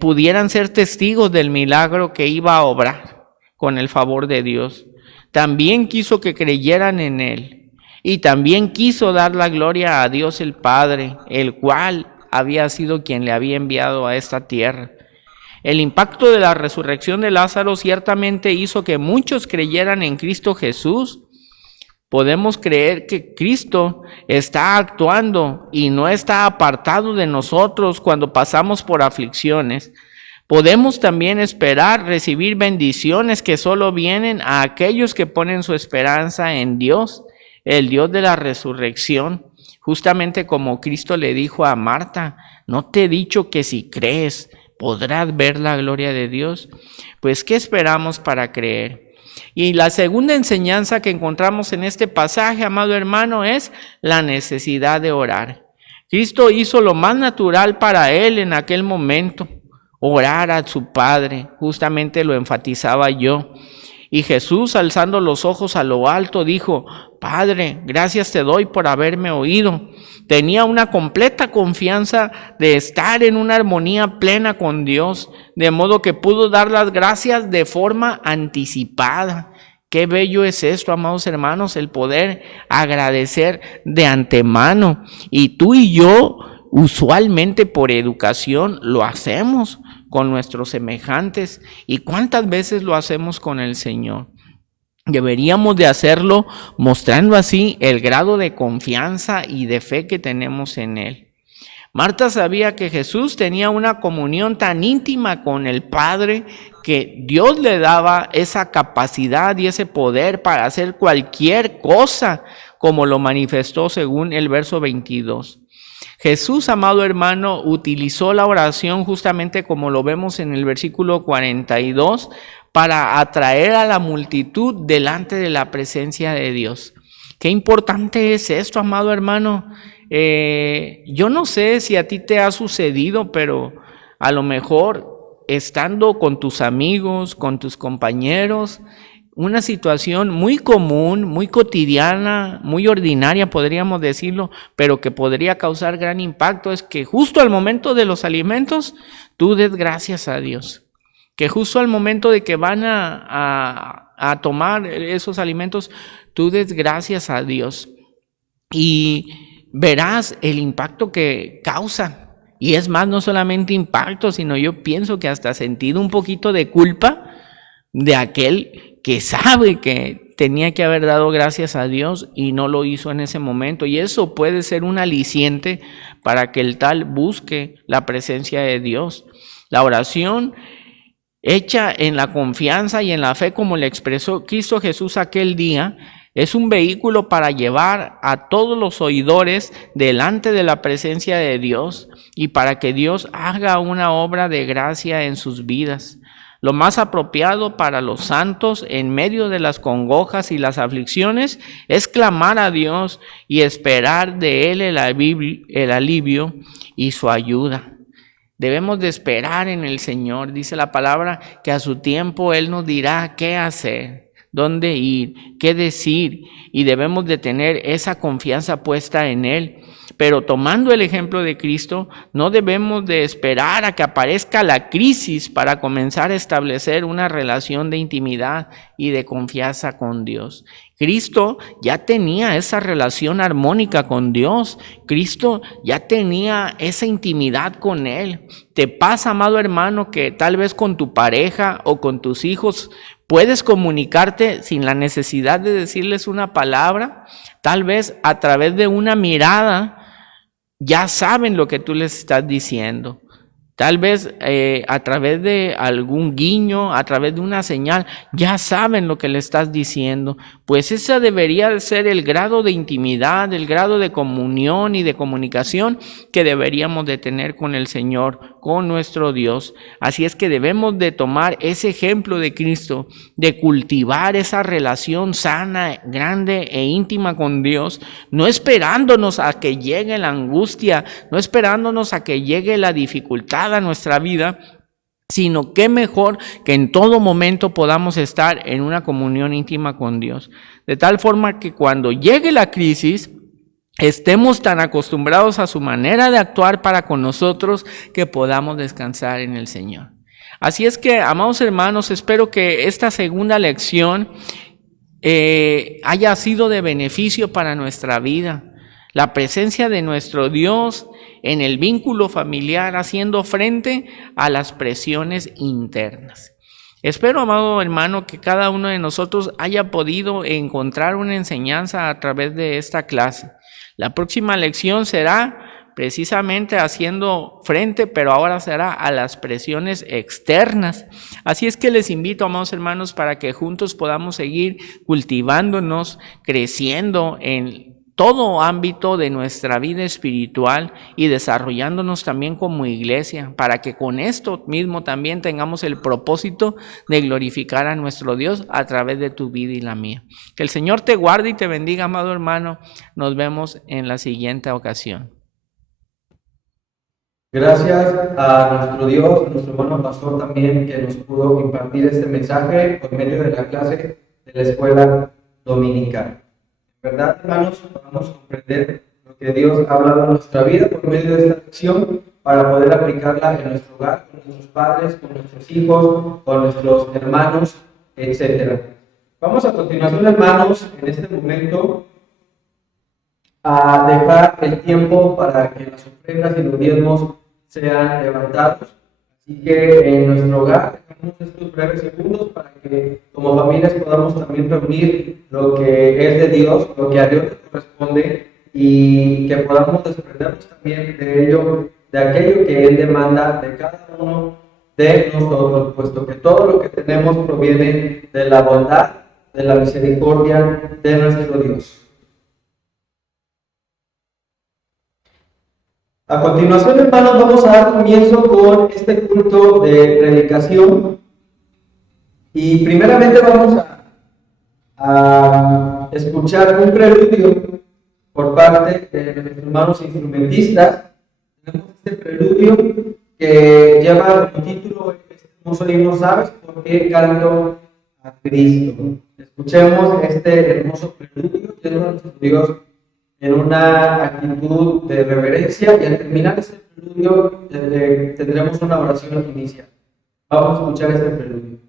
pudieran ser testigos del milagro que iba a obrar con el favor de Dios. También quiso que creyeran en Él y también quiso dar la gloria a Dios el Padre, el cual había sido quien le había enviado a esta tierra. El impacto de la resurrección de Lázaro ciertamente hizo que muchos creyeran en Cristo Jesús. Podemos creer que Cristo está actuando y no está apartado de nosotros cuando pasamos por aflicciones. Podemos también esperar recibir bendiciones que solo vienen a aquellos que ponen su esperanza en Dios, el Dios de la resurrección. Justamente como Cristo le dijo a Marta, ¿no te he dicho que si crees podrás ver la gloria de Dios? Pues, ¿qué esperamos para creer? Y la segunda enseñanza que encontramos en este pasaje, amado hermano, es la necesidad de orar. Cristo hizo lo más natural para él en aquel momento, orar a su Padre. Justamente lo enfatizaba yo. Y Jesús, alzando los ojos a lo alto, dijo: Padre, gracias te doy por haberme oído. Tenía una completa confianza de estar en una armonía plena con Dios, de modo que pudo dar las gracias de forma anticipada. Qué bello es esto, amados hermanos, el poder agradecer de antemano. Y tú y yo, usualmente por educación, lo hacemos con nuestros semejantes. ¿Y cuántas veces lo hacemos con el Señor? Deberíamos de hacerlo mostrando así el grado de confianza y de fe que tenemos en Él. Marta sabía que Jesús tenía una comunión tan íntima con el Padre que Dios le daba esa capacidad y ese poder para hacer cualquier cosa, como lo manifestó según el verso 22. Jesús, amado hermano, utilizó la oración justamente como lo vemos en el versículo 42 para atraer a la multitud delante de la presencia de Dios. Qué importante es esto, amado hermano. Yo no sé si a ti te ha sucedido, pero a lo mejor estando con tus amigos, con tus compañeros, una situación muy común, muy cotidiana, muy ordinaria, podríamos decirlo, pero que podría causar gran impacto, es que justo al momento de los alimentos, tú des gracias a Dios. Que justo al momento de que van a tomar esos alimentos, tú des gracias a Dios. Y verás el impacto que causa. Y es más, no solamente impacto, sino yo pienso que hasta sentido un poquito de culpa de aquel que sabe que tenía que haber dado gracias a Dios y no lo hizo en ese momento. Y eso puede ser un aliciente para que el tal busque la presencia de Dios. La oración hecha en la confianza y en la fe, como le expresó Cristo Jesús aquel día, es un vehículo para llevar a todos los oidores delante de la presencia de Dios y para que Dios haga una obra de gracia en sus vidas. Lo más apropiado para los santos en medio de las congojas y las aflicciones es clamar a Dios y esperar de Él el alivio y su ayuda. Debemos de esperar en el Señor. Dice la palabra que a su tiempo Él nos dirá qué hacer. dónde ir, qué decir, y debemos de tener esa confianza puesta en Él. Pero tomando el ejemplo de Cristo, no debemos de esperar a que aparezca la crisis para comenzar a establecer una relación de intimidad y de confianza con Dios. Cristo ya tenía esa relación armónica con Dios. Cristo ya tenía esa intimidad con Él. ¿Te pasa, amado hermano, que tal vez con tu pareja o con tus hijos puedes comunicarte sin la necesidad de decirles una palabra? Tal vez a través de una mirada ya saben lo que tú les estás diciendo. Tal vez a través de algún guiño, a través de una señal, ya saben lo que le estás diciendo. Pues ese debería ser el grado de intimidad, el grado de comunión y de comunicación que deberíamos de tener con el Señor, con nuestro Dios. Así es que debemos de tomar ese ejemplo de Cristo, de cultivar esa relación sana, grande e íntima con Dios, no esperándonos a que llegue la angustia, no esperándonos a que llegue la dificultad a nuestra vida, sino que mejor que en todo momento podamos estar en una comunión íntima con Dios. De tal forma que cuando llegue la crisis, estemos tan acostumbrados a su manera de actuar para con nosotros que podamos descansar en el Señor. Así es que, amados hermanos, espero que esta segunda lección haya sido de beneficio para nuestra vida. La presencia de nuestro Dios en el vínculo familiar, haciendo frente a las presiones internas. Espero, amado hermano, que cada uno de nosotros haya podido encontrar una enseñanza a través de esta clase. La próxima lección será precisamente haciendo frente, pero ahora será a las presiones externas. Así es que les invito, amados hermanos, para que juntos podamos seguir cultivándonos, creciendo en todo ámbito de nuestra vida espiritual y desarrollándonos también como iglesia, para que con esto mismo también tengamos el propósito de glorificar a nuestro Dios a través de tu vida y la mía. Que el Señor te guarde y te bendiga, amado hermano. Nos vemos en la siguiente ocasión. Gracias a nuestro Dios, a nuestro hermano pastor también, que nos pudo impartir este mensaje por medio de la clase de la escuela dominical. ¿Verdad, hermanos? Podamos comprender lo que Dios ha hablado en nuestra vida por medio de esta lección para poder aplicarla en nuestro hogar, con nuestros padres, con nuestros hijos, con nuestros hermanos, etc. Vamos a continuación, hermanos, en este momento a dejar el tiempo para que las ofrendas y los diezmos sean levantados. Así que en nuestro hogar dejamos estos breves segundos para que como familias podamos también reunir lo que es de Dios, lo que a Dios le corresponde, y que podamos desprendernos también de ello, de aquello que Él demanda de cada uno de nosotros, puesto que todo lo que tenemos proviene de la bondad, de la misericordia de nuestro Dios. A continuación, hermanos, vamos a dar comienzo con este culto de predicación. Y primeramente vamos a escuchar un preludio por parte de nuestros hermanos instrumentistas. Tenemos este preludio que lleva como título este hermoso himno, ¿sabes por qué canto a Cristo? Escuchemos este hermoso preludio de nuestro Dios en una actitud de reverencia, y al terminar este preludio tendremos una oración inicial. Vamos a escuchar este preludio.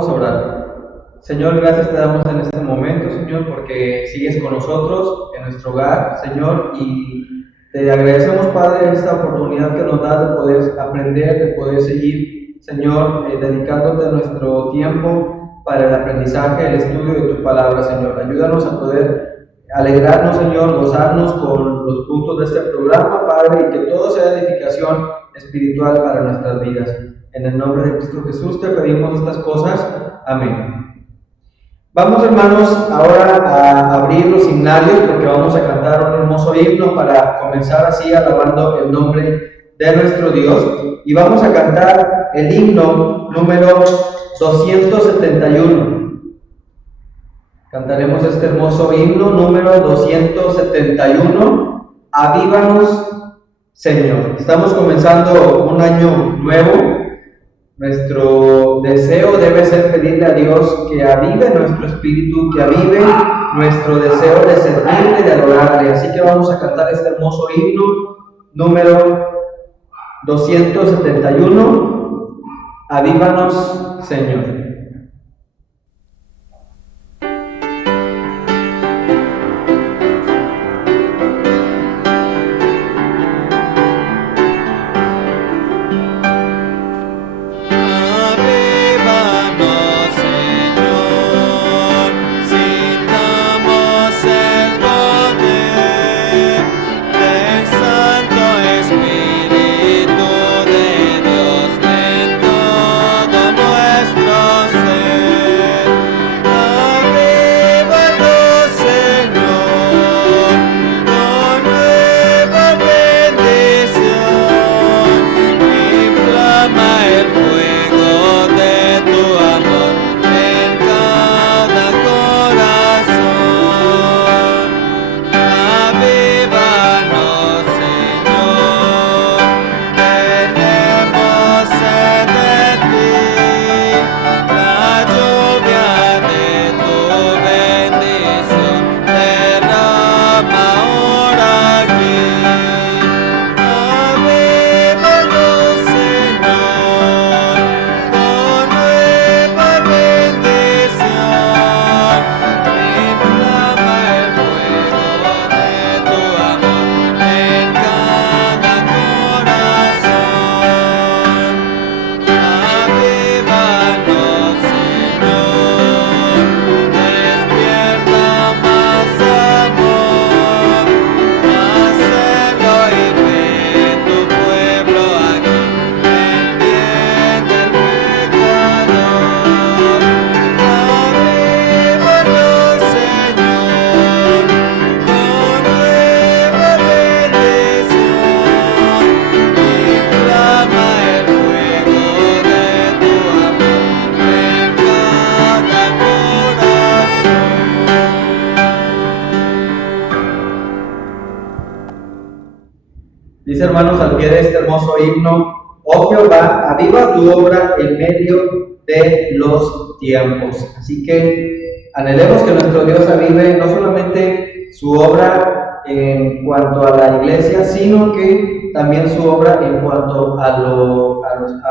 Vamos a orar. Señor, gracias te damos en este momento, Señor, porque sigues con nosotros en nuestro hogar, Señor, y te agradecemos, Padre, esta oportunidad que nos das de poder aprender, de poder seguir, Señor, dedicándote nuestro tiempo para el aprendizaje, el estudio de tu palabra, Señor. Ayúdanos a poder alegrarnos, Señor, gozarnos con los puntos de este programa, Padre, y que todo sea edificación espiritual para nuestras vidas. En el nombre de Cristo Jesús te pedimos estas cosas. Amén. Vamos, hermanos, ahora a abrir los himnarios porque vamos a cantar un hermoso himno para comenzar así alabando el nombre de nuestro Dios. Y vamos a cantar el himno número 271. Cantaremos este hermoso himno número 271. Avívanos, Señor. Estamos comenzando un año nuevo. Nuestro deseo debe ser pedirle a Dios que avive nuestro espíritu, que avive nuestro deseo de servirle, de adorarle. Así que vamos a cantar este hermoso himno número 271. Avívanos, Señor. Dice, hermanos, al pie de este hermoso himno: oh Jehová, aviva tu obra en medio de los tiempos. Así que anhelemos que nuestro Dios avive no solamente su obra en cuanto a la iglesia, sino que también su obra en cuanto a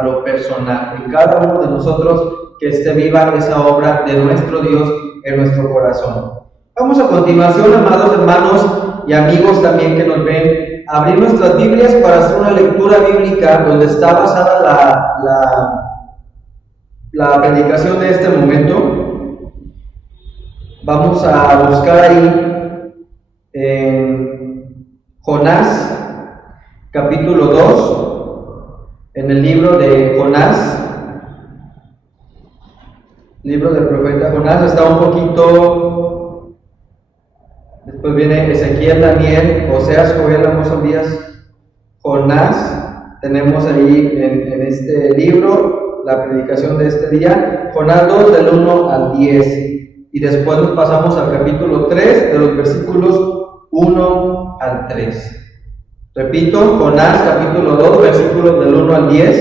lo personal, en cada uno de nosotros, que esté viva esa obra de nuestro Dios en nuestro corazón. Vamos a continuación, amados hermanos y amigos también que nos ven, a abrir nuestras Biblias para hacer una lectura bíblica donde está basada la predicación de este momento. Vamos a buscar ahí en Jonás, capítulo 2, en el libro de Jonás, libro del profeta Jonás. Está un poquito, después viene Ezequiel, Daniel, Oseas, Joel, Amós, Abdías, Jonás. Tenemos ahí en este libro la predicación de este día, Jonás 2 del 1 al 10. Y después nos pasamos al capítulo 3, de los versículos 1 al 3. Repito, Jonás capítulo 2, versículos del 1 al 10,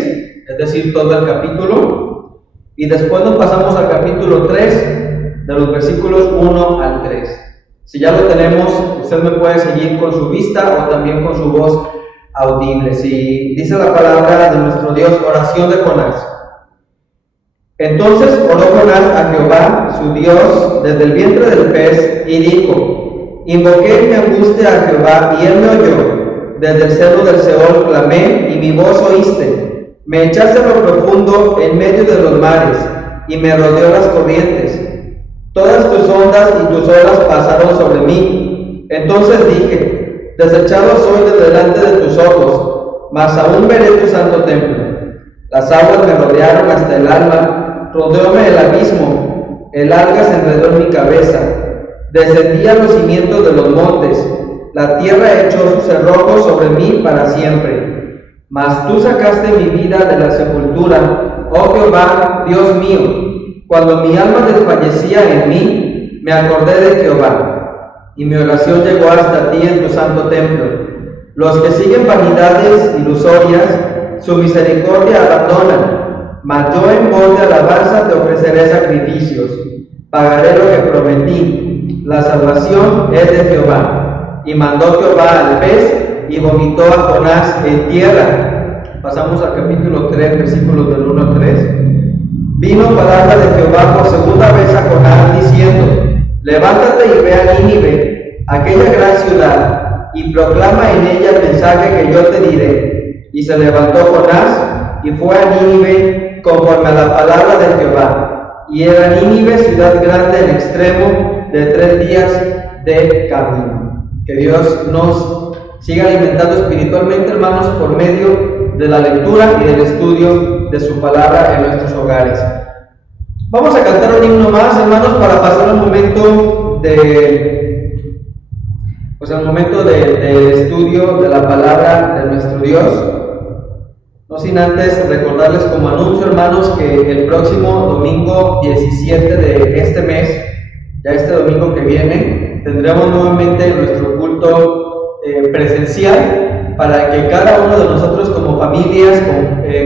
es decir, todo el capítulo. Y después nos pasamos al capítulo 3, de los versículos 1 al 3. Si ya lo tenemos, usted me puede seguir con su vista o también con su voz audible. Si dice la palabra de nuestro Dios, oración de Jonás. Entonces oró Jonás a Jehová, su Dios, desde el vientre del pez, y dijo: Invoqué en mi angustia a Jehová, y él me oyó. Desde el seno del Seol clamé, y mi voz oíste. Me echaste a lo profundo, en medio de los mares, y me rodeó las corrientes. Todas tus ondas y tus olas pasaron sobre mí. Entonces dije: desechado soy de delante de tus ojos, mas aún veré tu santo templo. Las aguas me rodearon hasta el alma, rodeóme el abismo, el alga se enredó en mi cabeza. Descendí a los cimientos de los montes, la tierra echó sus cerrojos sobre mí para siempre. Mas tú sacaste mi vida de la sepultura, oh Jehová, Dios mío. Cuando mi alma desfallecía en mí, me acordé de Jehová, y mi oración llegó hasta ti en tu santo templo. Los que siguen vanidades ilusorias, su misericordia abandonan, mas yo en voz de alabanza te ofreceré sacrificios. Pagaré lo que prometí. La salvación es de Jehová. Y mandó Jehová al pez, y vomitó a Jonás en tierra. Pasamos al capítulo 3, versículos del 1 al 3. Vino palabra de Jehová por segunda vez a Jonás, diciendo: levántate y ve a Nínive, aquella gran ciudad, y proclama en ella el mensaje que yo te diré. Y se levantó Jonás, y fue a Nínive conforme a la palabra de Jehová. Y era Nínive ciudad grande en extremo, de 3 días de camino. Que Dios nos siga alimentando espiritualmente, hermanos, por medio de la lectura y del estudio de su palabra en nuestros hogares. Vamos a cantar un himno más, hermanos, para pasar un momento del estudio de la palabra de nuestro Dios. No sin antes recordarles como anuncio, hermanos, que el próximo domingo 17 de este mes, ya este domingo que viene, tendremos nuevamente nuestro culto presencial, para que cada uno de nosotros como familias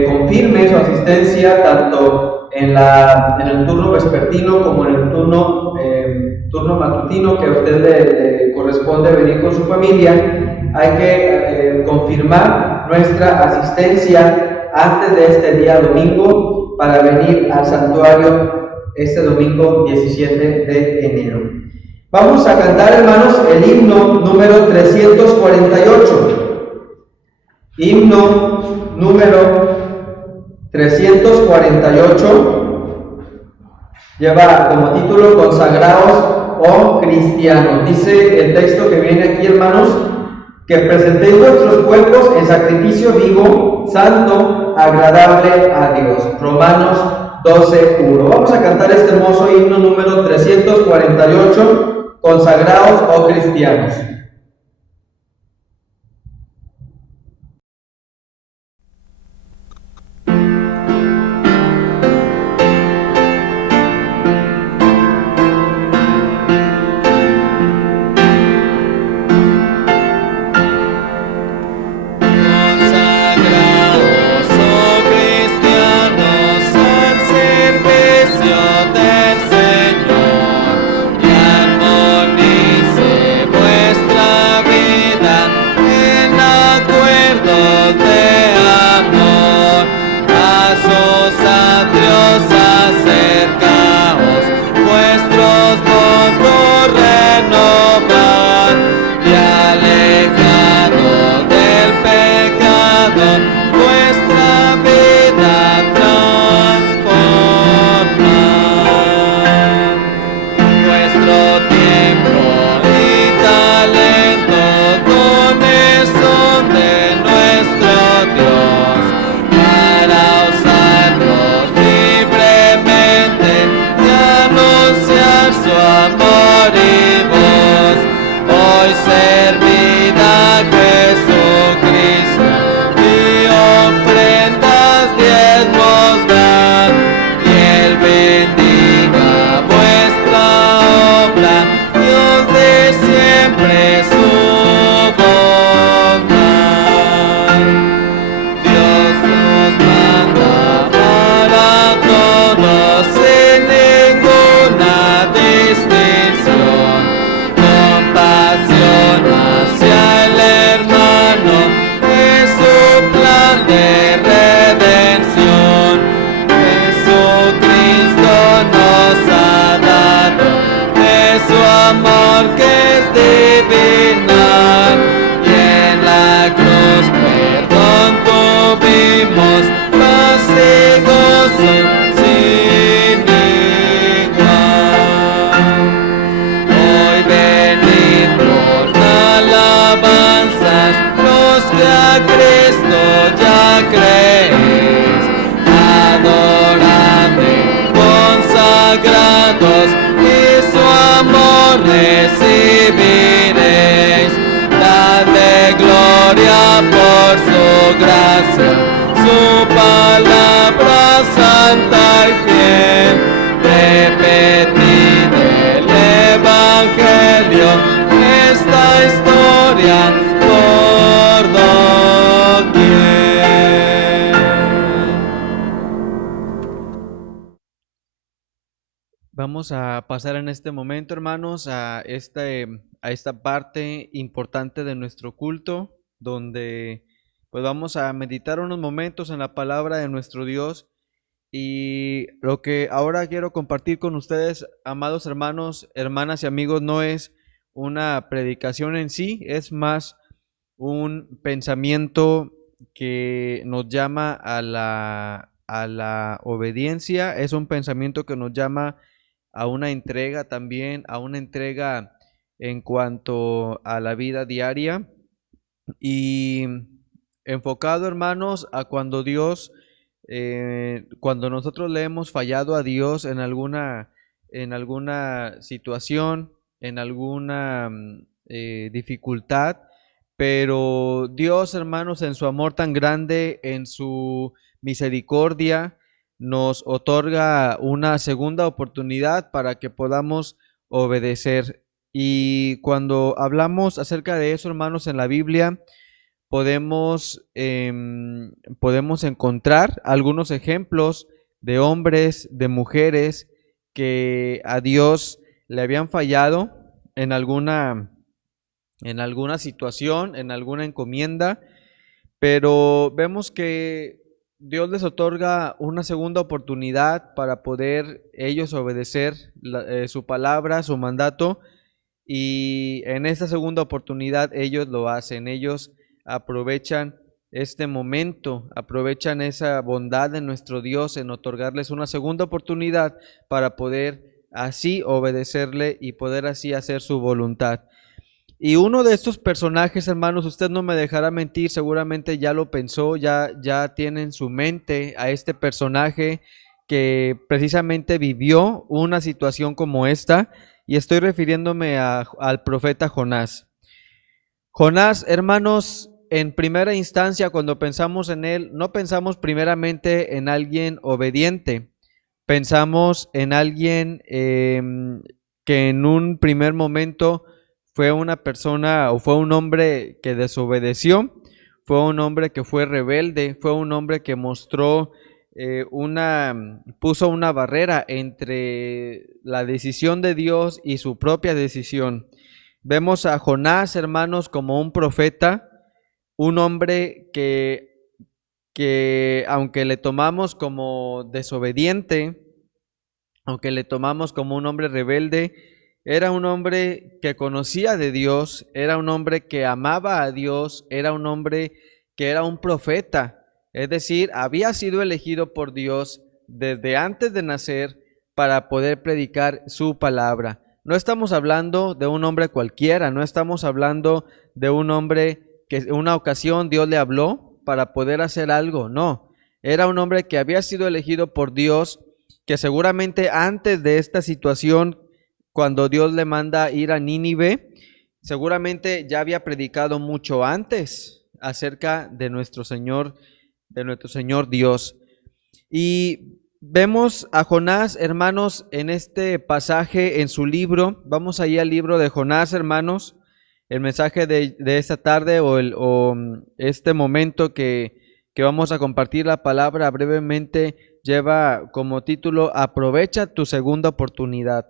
confirme su asistencia tanto en el turno vespertino como en el turno matutino que a usted le corresponde venir con su familia. Hay que confirmar nuestra asistencia antes de este día domingo para venir al santuario este domingo 17 de enero. Vamos a cantar, hermanos, el himno número 348. Himno número 348 lleva como título Consagraos, oh cristianos. Dice el texto que viene aquí, hermanos, que presentéis vuestros cuerpos en sacrificio vivo, santo, agradable a Dios. Romanos 12:1. Vamos a cantar este hermoso himno número 348, Consagraos, oh cristianos. Del Señor, y armonice vuestra amor que es divinal, y en la cruz perdón tuvimos, paz y gozo sin igual. Hoy venid con alabanzas, los que a Cristo ya creéis, adoradle consagrados, y su amor recibiréis. Dadle gloria por su gracia, su palabra santa y fiel. Repetid el Evangelio, esta historia por doquier. Vamos a pasar en este momento, hermanos, a esta parte importante de nuestro culto, donde pues vamos a meditar unos momentos en la palabra de nuestro Dios. Y lo que ahora quiero compartir con ustedes, amados hermanos, hermanas y amigos, no es una predicación en sí, es más un pensamiento que nos llama a la obediencia, es un pensamiento que nos llama a una entrega también, a una entrega en cuanto a la vida diaria, y enfocado, hermanos, a cuando cuando nosotros le hemos fallado a Dios en alguna situación, en alguna dificultad, pero Dios, hermanos, en su amor tan grande, en su misericordia, nos otorga una segunda oportunidad para que podamos obedecer. Y cuando hablamos acerca de eso, hermanos, en la Biblia, podemos encontrar algunos ejemplos de hombres, de mujeres que a Dios le habían fallado en alguna situación, en alguna encomienda, pero vemos que Dios les otorga una segunda oportunidad para poder ellos obedecer su palabra, su mandato, y en esta segunda oportunidad ellos lo hacen, ellos aprovechan este momento, aprovechan esa bondad de nuestro Dios en otorgarles una segunda oportunidad para poder así obedecerle y poder así hacer su voluntad. Y uno de estos personajes, hermanos, usted no me dejará mentir, seguramente ya lo pensó, ya tiene en su mente a este personaje que precisamente vivió una situación como esta, y estoy refiriéndome al profeta Jonás. Jonás, hermanos, en primera instancia, cuando pensamos en él, no pensamos primeramente en alguien obediente, pensamos en alguien que en un primer momento fue una persona o fue un hombre que desobedeció, fue un hombre que fue rebelde, fue un hombre que mostró puso una barrera entre la decisión de Dios y su propia decisión. Vemos a Jonás, hermanos, como un profeta, un hombre que aunque le tomamos como desobediente, aunque le tomamos como un hombre rebelde, era un hombre que conocía de Dios, era un hombre que amaba a Dios, era un hombre que era un profeta, es decir, había sido elegido por Dios desde antes de nacer para poder predicar su palabra. No estamos hablando de un hombre cualquiera, no estamos hablando de un hombre que en una ocasión Dios le habló para poder hacer algo, no. Era un hombre que había sido elegido por Dios, que seguramente antes de esta situación, cuando Dios le manda ir a Nínive, seguramente ya había predicado mucho antes acerca de nuestro Señor Dios. Y vemos a Jonás, hermanos, en este pasaje en su libro. Vamos ahí al libro de Jonás, hermanos. El mensaje de esta tarde o este momento que vamos a compartir la palabra brevemente lleva como título Aprovecha tu segunda oportunidad.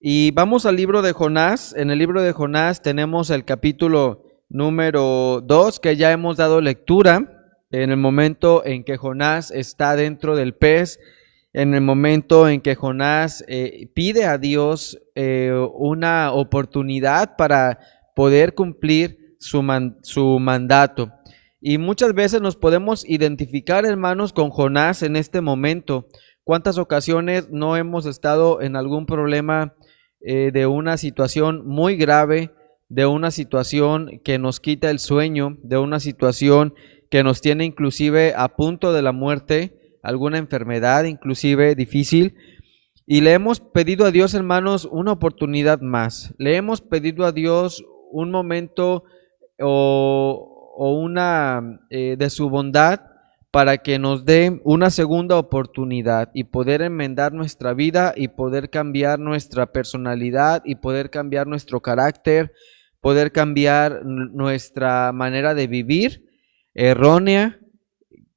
Y vamos al libro de Jonás. En el libro de Jonás tenemos el capítulo número 2 que ya hemos dado lectura en el momento en que Jonás está dentro del pez. en el momento en que Jonás pide a Dios una oportunidad para poder cumplir su mandato. Y muchas veces nos podemos identificar, hermanos, con Jonás en este momento. ¿Cuántas ocasiones no hemos estado en algún problema de una situación muy grave, de una situación que nos quita el sueño, de una situación que nos tiene inclusive a punto de la muerte, alguna enfermedad inclusive difícil? Y le hemos pedido a Dios, hermanos, una oportunidad más. Le hemos pedido a Dios un momento o una de su bondad para que nos dé una segunda oportunidad y poder enmendar nuestra vida y poder cambiar nuestra personalidad y poder cambiar nuestro carácter, poder cambiar nuestra manera de vivir errónea,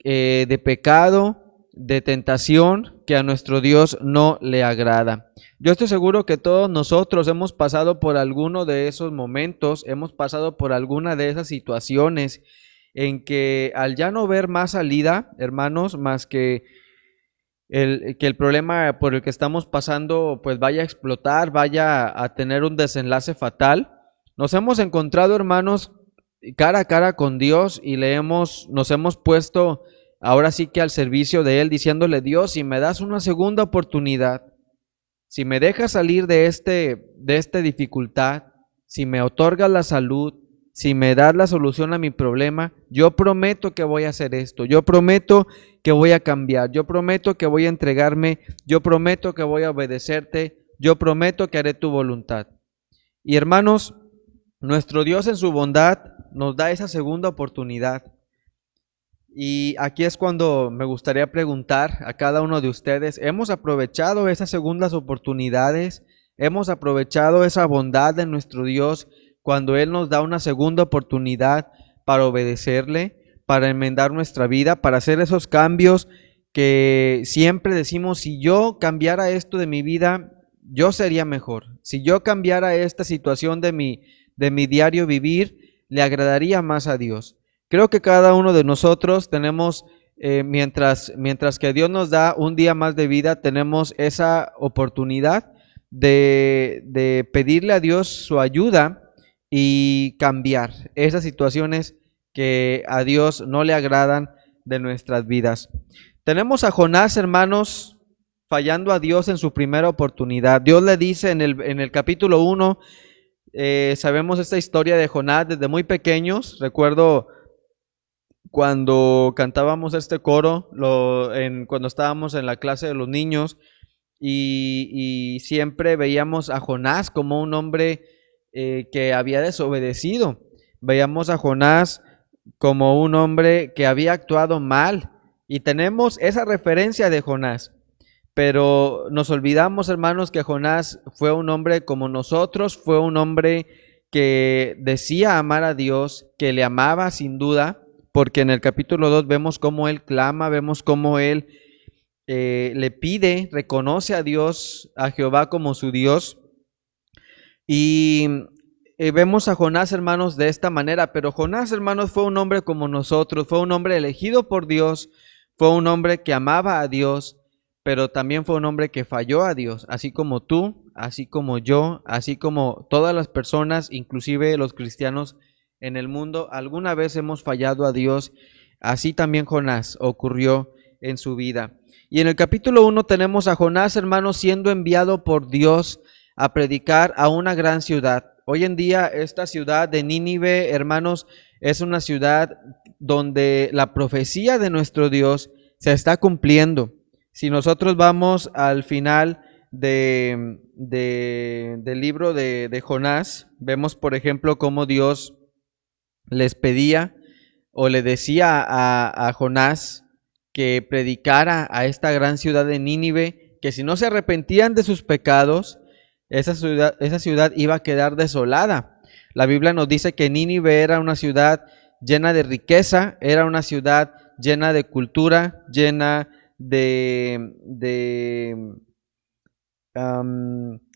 de pecado, de tentación, que a nuestro Dios no le agrada. Yo estoy seguro que todos nosotros hemos pasado por alguno de esos momentos, hemos pasado por alguna de esas situaciones en que al ya no ver más salida, hermanos, más que el problema por el que estamos pasando pues vaya a explotar, vaya a tener un desenlace fatal, nos hemos encontrado, hermanos, cara a cara con Dios y nos hemos puesto ahora sí que al servicio de Él, diciéndole: Dios, si me das una segunda oportunidad, si me dejas salir de esta dificultad, si me otorgas la salud, si me das la solución a mi problema, yo prometo que voy a hacer esto, yo prometo que voy a cambiar, yo prometo que voy a entregarme, yo prometo que voy a obedecerte, yo prometo que haré tu voluntad. Y hermanos, nuestro Dios en su bondad nos da esa segunda oportunidad. Y aquí es cuando me gustaría preguntar a cada uno de ustedes: ¿hemos aprovechado esas segundas oportunidades? ¿Hemos aprovechado esa bondad de nuestro Dios cuando Él nos da una segunda oportunidad para obedecerle, para enmendar nuestra vida, para hacer esos cambios que siempre decimos: si yo cambiara esto de mi vida, yo sería mejor? Si yo cambiara esta situación de mi diario vivir, le agradaría más a Dios. Creo que cada uno de nosotros tenemos, mientras que Dios nos da un día más de vida, tenemos esa oportunidad de pedirle a Dios su ayuda y cambiar esas situaciones que a Dios no le agradan de nuestras vidas. Tenemos a Jonás, hermanos, fallando a Dios en su primera oportunidad. Dios le dice en el capítulo 1, sabemos esta historia de Jonás desde muy pequeños. Recuerdo cuando cantábamos este coro, cuando estábamos en la clase de los niños, y siempre veíamos a Jonás como un hombre que había desobedecido. Veíamos a Jonás como un hombre que había actuado mal, y tenemos esa referencia de Jonás. Pero nos olvidamos, hermanos, que Jonás fue un hombre como nosotros, fue un hombre que decía amar a Dios, que le amaba sin duda, porque en el capítulo 2 vemos cómo él clama, vemos cómo él le pide, reconoce a Dios, a Jehová como su Dios. Y vemos a Jonás, hermanos, de esta manera. Pero Jonás, hermanos, fue un hombre como nosotros, fue un hombre elegido por Dios, fue un hombre que amaba a Dios, pero también fue un hombre que falló a Dios, así como tú, así como yo, así como todas las personas, inclusive los cristianos en el mundo, alguna vez hemos fallado a Dios. Así también Jonás ocurrió en su vida. Y en el capítulo 1 tenemos a Jonás, hermanos, siendo enviado por Dios a predicar a una gran ciudad. Hoy en día esta ciudad de Nínive, hermanos, es una ciudad donde la profecía de nuestro Dios se está cumpliendo. Si nosotros vamos al final del libro de Jonás, vemos, por ejemplo, cómo Dios les pedía o le decía a Jonás que predicara a esta gran ciudad de Nínive, que si no se arrepentían de sus pecados, esa ciudad iba a quedar desolada. La Biblia nos dice que Nínive era una ciudad llena de riqueza, era una ciudad llena de cultura, llena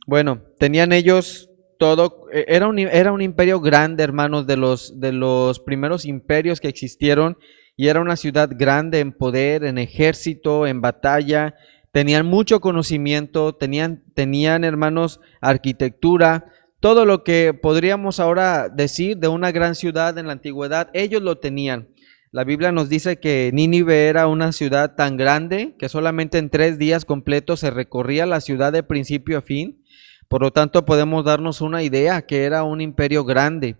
bueno, tenían ellos todo, era un imperio grande, hermanos, de los primeros imperios que existieron, y era una ciudad grande en poder, en ejército, en batalla. tenían mucho conocimiento, tenían hermanos, arquitectura, todo lo que podríamos ahora decir de una gran ciudad en la antigüedad, ellos lo tenían. La Biblia nos dice que Nínive era una ciudad tan grande que solamente en 3 días completos se recorría la ciudad de principio a fin. Por lo tanto, podemos darnos una idea que era un imperio grande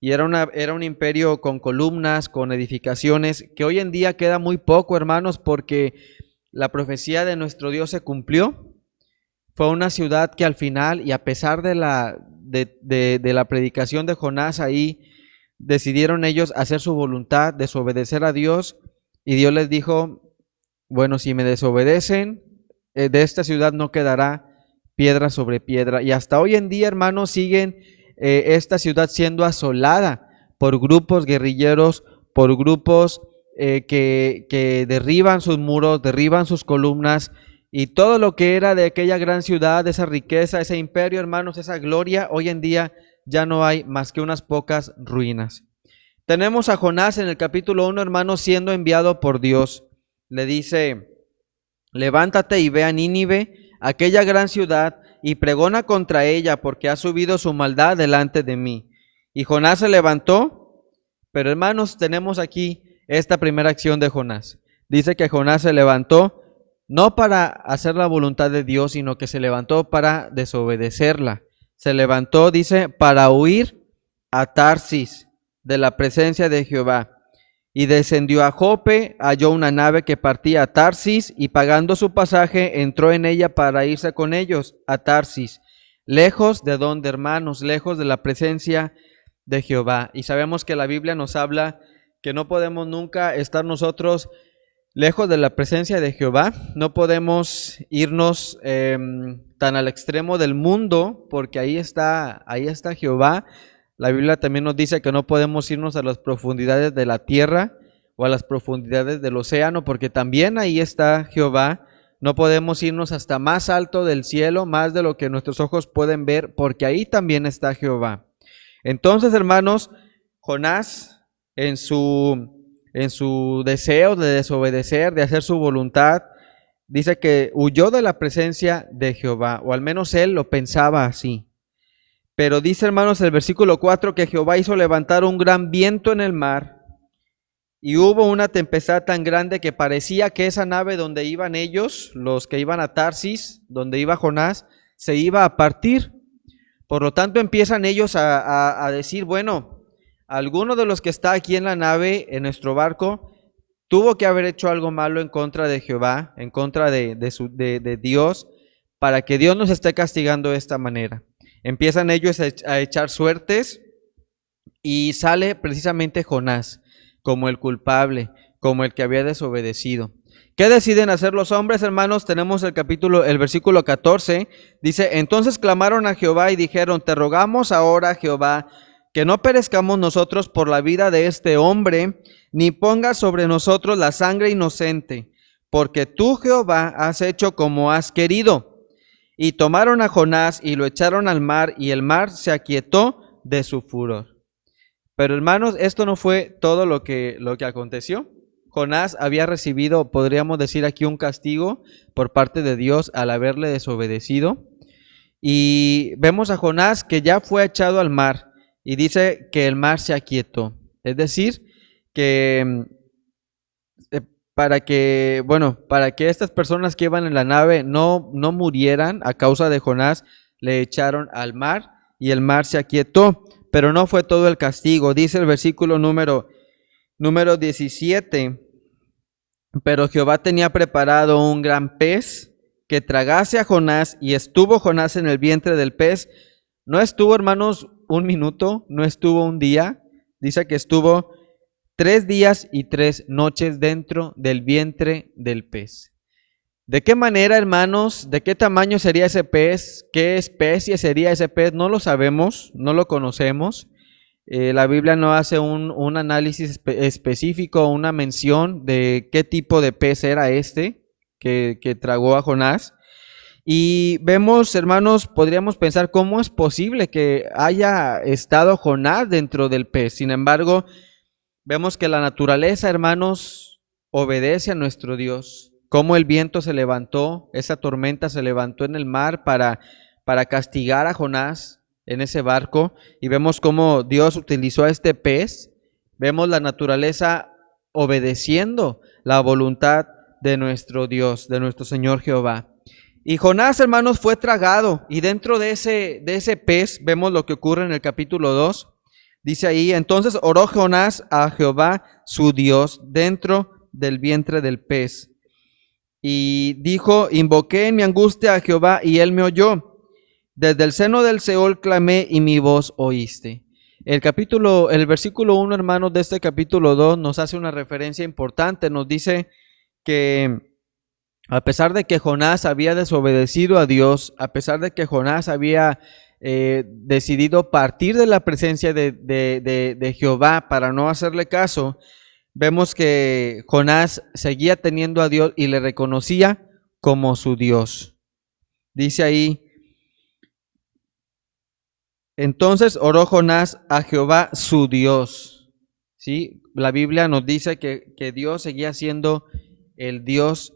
y era un imperio con columnas, con edificaciones, que hoy en día queda muy poco, hermanos, porque la profecía de nuestro Dios se cumplió. Fue una ciudad que al final, y a pesar de la predicación de Jonás ahí, decidieron ellos hacer su voluntad, desobedecer a Dios, y Dios les dijo, bueno, si me desobedecen, de esta ciudad no quedará piedra sobre piedra. Y hasta hoy en día, hermanos, siguen esta ciudad siendo asolada por grupos guerrilleros, por grupos que derriban sus muros, derriban sus columnas, y todo lo que era de aquella gran ciudad, esa riqueza, ese imperio, hermanos, esa gloria, hoy en día ya no hay más que unas pocas ruinas. Tenemos a Jonás en el capítulo 1, hermanos, siendo enviado por Dios. Le dice, levántate y ve a Nínive, aquella gran ciudad, y pregona contra ella, porque ha subido su maldad delante de mí. Y Jonás se levantó, pero hermanos, tenemos aquí esta primera acción de Jonás. Dice que Jonás se levantó no para hacer la voluntad de Dios, sino que se levantó para desobedecerla. Se levantó, dice, para huir a Tarsis de la presencia de Jehová. Y descendió a Jope, halló una nave que partía a Tarsis, y pagando su pasaje, entró en ella para irse con ellos a Tarsis, lejos de donde, hermanos, lejos de la presencia de Jehová. Y sabemos que la Biblia nos habla que no podemos nunca estar nosotros lejos de la presencia de Jehová. No podemos irnos tan al extremo del mundo, porque ahí está Jehová. La Biblia también nos dice que no podemos irnos a las profundidades de la tierra o a las profundidades del océano, porque también ahí está Jehová. No podemos irnos hasta más alto del cielo, más de lo que nuestros ojos pueden ver, porque ahí también está Jehová. Entonces, hermanos, Jonás, en su deseo de desobedecer, de hacer su voluntad, dice que huyó de la presencia de Jehová, o al menos él lo pensaba así. Pero dice, hermanos, el versículo 4, que Jehová hizo levantar un gran viento en el mar, y hubo una tempestad tan grande que parecía que esa nave donde iban ellos, los que iban a Tarsis, donde iba Jonás, se iba a partir. Por lo tanto, empiezan ellos a decir, bueno, alguno de los que está aquí en la nave, en nuestro barco, tuvo que haber hecho algo malo en contra de Jehová, en contra de Dios, para que Dios nos esté castigando de esta manera. Empiezan ellos a echar suertes y sale precisamente Jonás como el culpable, como el que había desobedecido. ¿Qué deciden hacer los hombres, hermanos? Tenemos el versículo 14, dice, entonces clamaron a Jehová y dijeron, te rogamos ahora, Jehová, que no perezcamos nosotros por la vida de este hombre, ni pongas sobre nosotros la sangre inocente, porque tú, Jehová, has hecho como has querido. Y tomaron a Jonás y lo echaron al mar, y el mar se aquietó de su furor. Pero hermanos, esto no fue todo lo que aconteció. Jonás había recibido, podríamos decir aquí, un castigo por parte de Dios al haberle desobedecido. Y vemos a Jonás que ya fue echado al mar, y dice que el mar se aquietó. Es decir, que para que estas personas que iban en la nave no murieran a causa de Jonás, le echaron al mar y el mar se aquietó. Pero no fue todo el castigo. Dice el versículo número 17, pero Jehová tenía preparado un gran pez que tragase a Jonás, y estuvo Jonás en el vientre del pez. No estuvo, hermanos, un minuto, no estuvo un día. Dice que estuvo 3 días y 3 noches dentro del vientre del pez. ¿De qué manera, hermanos? ¿De qué tamaño sería ese pez? ¿Qué especie sería ese pez? No lo sabemos, no lo conocemos. La Biblia no hace un análisis específico, una mención de qué tipo de pez era que tragó a Jonás. Y vemos, hermanos, podríamos pensar cómo es posible que haya estado Jonás dentro del pez. Sin embargo, vemos que la naturaleza, hermanos, obedece a nuestro Dios. cómo el viento se levantó, esa tormenta se levantó en el mar para castigar a Jonás en ese barco, y vemos cómo Dios utilizó a este pez. Vemos la naturaleza obedeciendo la voluntad de nuestro Dios, de nuestro Señor Jehová. Y Jonás, hermanos, fue tragado, y dentro de ese pez vemos lo que ocurre en el capítulo 2. Dice ahí: entonces oró Jonás a Jehová su Dios dentro del vientre del pez. Y dijo: invoqué en mi angustia a Jehová, y él me oyó. Desde el seno del Seol clamé, y mi voz oíste. El versículo 1, hermanos, de este capítulo 2 nos hace una referencia importante. Nos dice que a pesar de que Jonás había desobedecido a Dios, a pesar de que Jonás había decidido partir de la presencia de Jehová para no hacerle caso, vemos que Jonás seguía teniendo a Dios y le reconocía como su Dios. Dice ahí: entonces oró Jonás a Jehová su Dios. ¿Sí? La Biblia nos dice que Dios seguía siendo el Dios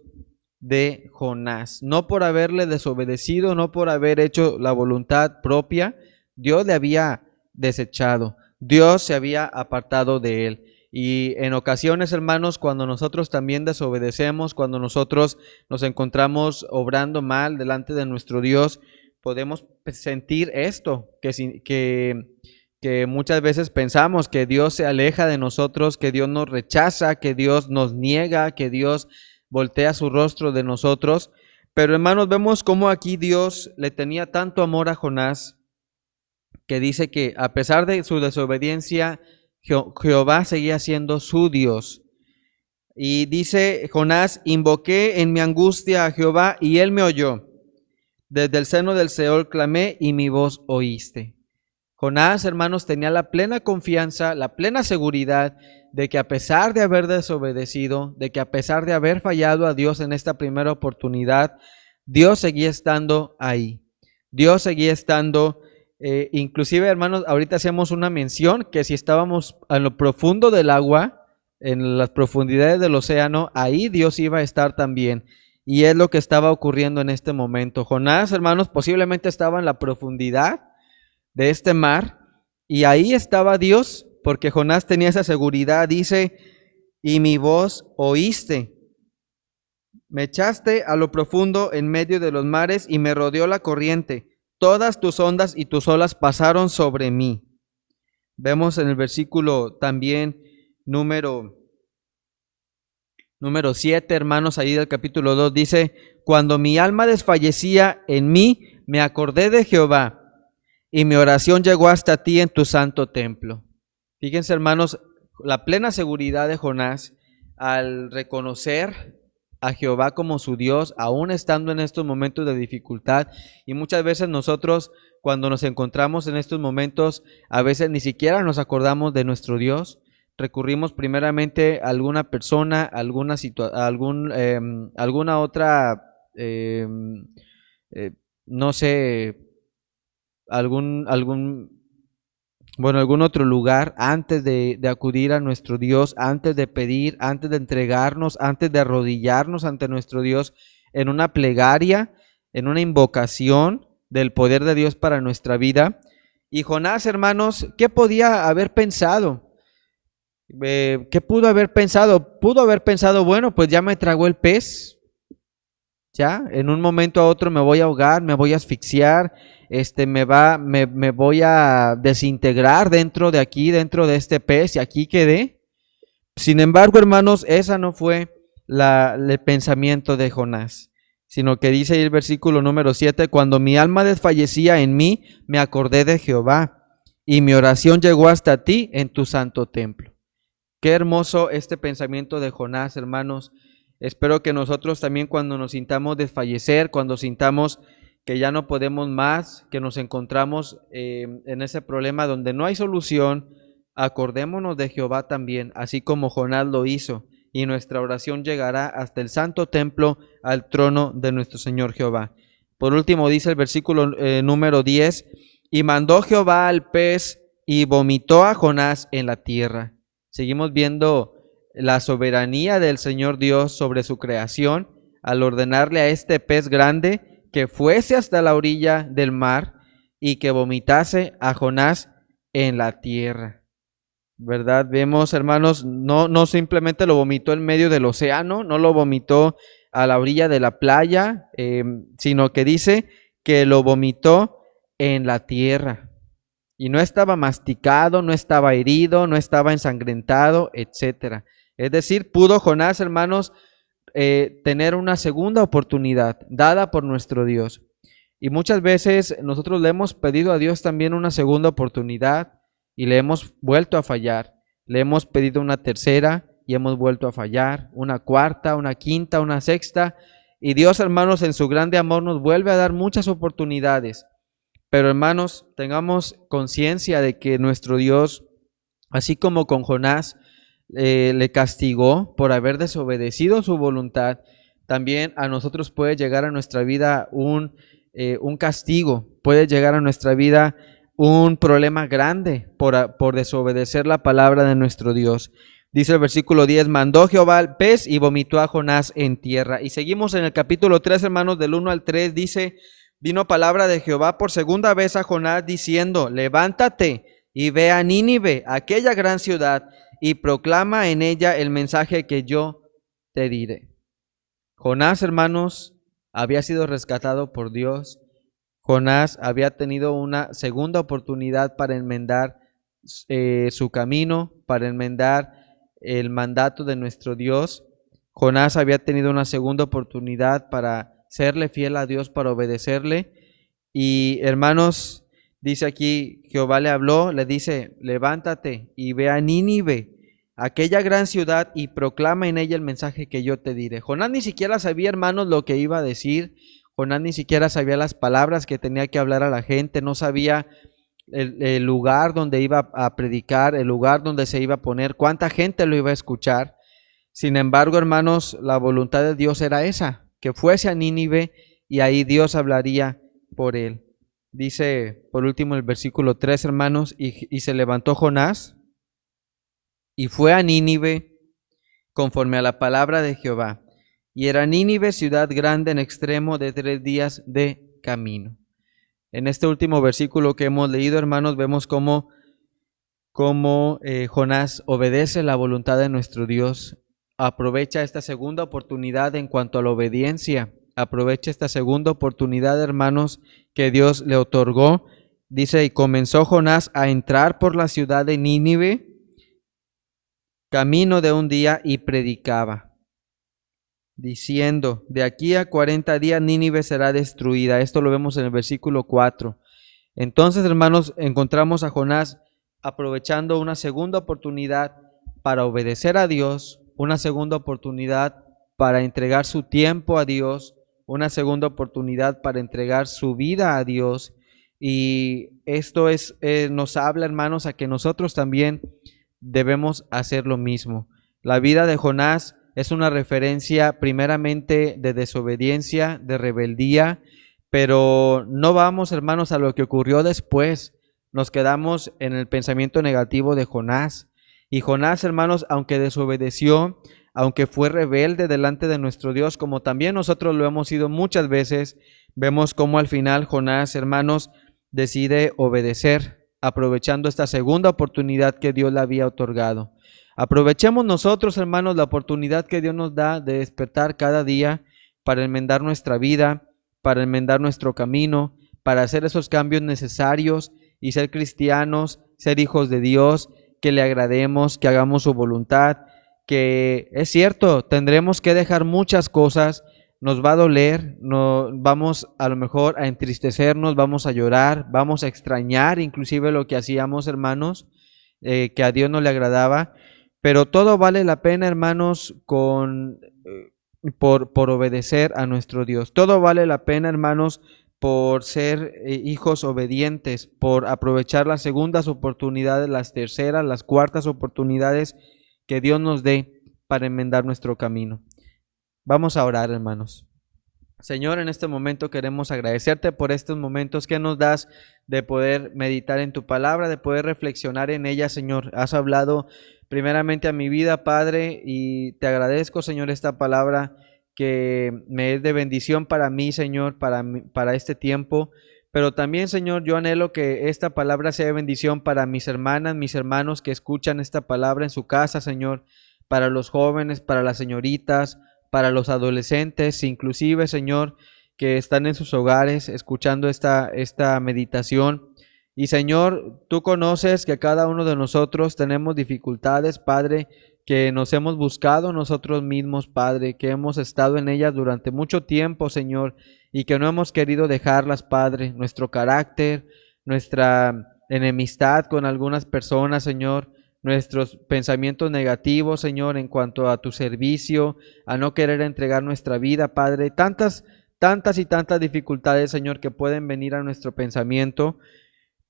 de Jonás. No por haberle desobedecido, no por haber hecho la voluntad propia, Dios le había desechado. Dios se había apartado de él. Y en ocasiones, hermanos, cuando nosotros también desobedecemos, cuando nosotros nos encontramos obrando mal delante de nuestro Dios, podemos sentir esto, que muchas veces pensamos que Dios se aleja de nosotros, que Dios nos rechaza, que Dios nos niega, que Dios voltea su rostro de nosotros. Pero, hermanos, vemos cómo aquí Dios le tenía tanto amor a Jonás, que dice que a pesar de su desobediencia, Jehová seguía siendo su Dios. Y dice Jonás: invoqué en mi angustia a Jehová, y él me oyó. Desde el seno del Seol clamé, y mi voz oíste. Jonás, hermanos, tenía la plena confianza, la plena seguridad de que a pesar de haber desobedecido, de que a pesar de haber fallado a Dios en esta primera oportunidad, Dios seguía estando ahí. Dios seguía estando, inclusive, hermanos, ahorita hacemos una mención que si estábamos en lo profundo del agua, en las profundidades del océano, ahí Dios iba a estar también. Y es lo que estaba ocurriendo en este momento. Jonás, hermanos, posiblemente estaba en la profundidad de este mar, y ahí estaba Dios, porque Jonás tenía esa seguridad. Dice: y mi voz oíste. Me echaste a lo profundo en medio de los mares, y me rodeó la corriente. Todas tus ondas y tus olas pasaron sobre mí. Vemos en el versículo también número 7, hermanos, ahí del capítulo 2, dice: cuando mi alma desfallecía en mí, me acordé de Jehová, y mi oración llegó hasta ti en tu santo templo. Fíjense, hermanos, la plena seguridad de Jonás al reconocer a Jehová como su Dios, aún estando en estos momentos de dificultad. Y muchas veces nosotros, cuando nos encontramos en estos momentos, a veces ni siquiera nos acordamos de nuestro Dios. Recurrimos primeramente a alguna persona, alguna otra, no sé, algún otro lugar antes de acudir a nuestro Dios, antes de pedir, antes de entregarnos, antes de arrodillarnos ante nuestro Dios en una plegaria, en una invocación del poder de Dios para nuestra vida. Y Jonás, hermanos, ¿qué podía haber pensado? ¿Qué pudo haber pensado? Pudo haber pensado: bueno, pues ya me tragó el pez, ya, en un momento a otro me voy a ahogar, me voy a asfixiar, me voy a desintegrar dentro de aquí, dentro de este pez, y aquí quedé. Sin embargo, hermanos, esa no fue el pensamiento de Jonás, sino que dice ahí el versículo número 7: cuando mi alma desfallecía en mí, me acordé de Jehová, y mi oración llegó hasta ti en tu santo templo. Qué hermoso este pensamiento de Jonás, hermanos. Espero que nosotros también, cuando nos sintamos desfallecer, cuando sintamos que ya no podemos más, que nos encontramos en ese problema donde no hay solución, acordémonos de Jehová también, así como Jonás lo hizo, y nuestra oración llegará hasta el santo templo, al trono de nuestro Señor Jehová. Por último, dice el versículo número 10: y mandó Jehová al pez, y vomitó a Jonás en la tierra. Seguimos viendo la soberanía del Señor Dios sobre su creación, al ordenarle a este pez grande que fuese hasta la orilla del mar y que vomitase a Jonás en la tierra. ¿Verdad? Vemos, hermanos, no simplemente lo vomitó en medio del océano, no lo vomitó a la orilla de la playa, sino que dice que lo vomitó en la tierra. Y no estaba masticado, no estaba herido, no estaba ensangrentado, etcétera. Es decir, pudo Jonás, hermanos, tener una segunda oportunidad dada por nuestro Dios. Y muchas veces nosotros le hemos pedido a Dios también una segunda oportunidad y le hemos vuelto a fallar. Le hemos pedido una tercera y hemos vuelto a fallar, una cuarta, una quinta, una sexta. Y Dios, hermanos, en su grande amor nos vuelve a dar muchas oportunidades. Pero, hermanos, tengamos conciencia de que nuestro Dios, así como con Jonás, le castigó por haber desobedecido su voluntad, también a nosotros puede llegar a nuestra vida un castigo, puede llegar a nuestra vida un problema grande por desobedecer la palabra de nuestro Dios. Dice el versículo 10, mandó Jehová al pez y vomitó a Jonás en tierra. Y seguimos en el capítulo 3, hermanos, del 1 al 3, dice, vino palabra de Jehová por segunda vez a Jonás diciendo, levántate y ve a Nínive, aquella gran ciudad, y proclama en ella el mensaje que yo te diré. Jonás, hermanos, había sido rescatado por Dios. Jonás había tenido una segunda oportunidad para enmendar su camino, para enmendar el mandato de nuestro Dios. Jonás había tenido una segunda oportunidad para serle fiel a Dios, para obedecerle. Y hermanos, dice aquí, Jehová le habló, le dice, levántate y ve a Nínive, aquella gran ciudad, y proclama en ella el mensaje que yo te diré. Jonás ni siquiera sabía, hermanos, lo que iba a decir. Jonás ni siquiera sabía las palabras que tenía que hablar a la gente, no sabía el lugar donde iba a predicar, el lugar donde se iba a poner, cuánta gente lo iba a escuchar. Sin embargo, hermanos, la voluntad de Dios era esa, que fuese a Nínive y ahí Dios hablaría por él. Dice por último el versículo 3, hermanos, y se levantó Jonás y fue a Nínive conforme a la palabra de Jehová. Y era Nínive ciudad grande en extremo de 3 días de camino. En este último versículo que hemos leído, hermanos, vemos cómo Jonás obedece la voluntad de nuestro Dios, aprovecha esta segunda oportunidad en cuanto a la obediencia, aprovecha esta segunda oportunidad, hermanos, que Dios le otorgó. Dice, y comenzó Jonás a entrar por la ciudad de Nínive, camino de un día, y predicaba, diciendo, de aquí a 40 días Nínive será destruida. Esto lo vemos en el versículo 4. Entonces, hermanos, encontramos a Jonás aprovechando una segunda oportunidad para obedecer a Dios, una segunda oportunidad para entregar su tiempo a Dios, una segunda oportunidad para entregar su vida a Dios. Y esto nos habla, hermanos, a que nosotros también debemos hacer lo mismo. La vida de Jonás es una referencia primeramente de desobediencia, de rebeldía, pero no vamos, hermanos, a lo que ocurrió después. Nos quedamos en el pensamiento negativo de Jonás. Y Jonás, hermanos, aunque desobedeció, aunque fue rebelde delante de nuestro Dios, como también nosotros lo hemos sido muchas veces, vemos cómo al final Jonás, hermanos, decide obedecer, aprovechando esta segunda oportunidad que Dios le había otorgado. Aprovechemos nosotros, hermanos, la oportunidad que Dios nos da de despertar cada día para enmendar nuestra vida, para enmendar nuestro camino, para hacer esos cambios necesarios y ser cristianos, ser hijos de Dios, que le agrademos, que hagamos su voluntad, que es cierto, tendremos que dejar muchas cosas, nos va a doler, no, vamos a lo mejor a entristecernos, vamos a llorar, vamos a extrañar inclusive lo que hacíamos, hermanos, que a Dios no le agradaba, pero todo vale la pena, hermanos, por obedecer a nuestro Dios. Todo vale la pena, hermanos, por ser hijos obedientes, por aprovechar las segundas oportunidades, las terceras, las cuartas oportunidades que Dios nos dé para enmendar nuestro camino. Vamos a orar, hermanos. Señor, en este momento queremos agradecerte por estos momentos que nos das de poder meditar en tu palabra, de poder reflexionar en ella, Señor. Has hablado primeramente a mi vida, Padre, y te agradezco, Señor, esta palabra que me es de bendición para mí, Señor, para este tiempo. Pero también, Señor, yo anhelo que esta palabra sea de bendición para mis hermanas, mis hermanos que escuchan esta palabra en su casa, Señor, para los jóvenes, para las señoritas, para los adolescentes, inclusive, Señor, que están en sus hogares escuchando esta meditación. Y Señor, tú conoces que cada uno de nosotros tenemos dificultades, Padre, que nos hemos buscado nosotros mismos, Padre, que hemos estado en ellas durante mucho tiempo, Señor, y que no hemos querido dejarlas, Padre. Nuestro carácter, nuestra enemistad con algunas personas, Señor, nuestros pensamientos negativos, Señor, en cuanto a tu servicio, a no querer entregar nuestra vida, Padre. Tantas y tantas dificultades, Señor, que pueden venir a nuestro pensamiento.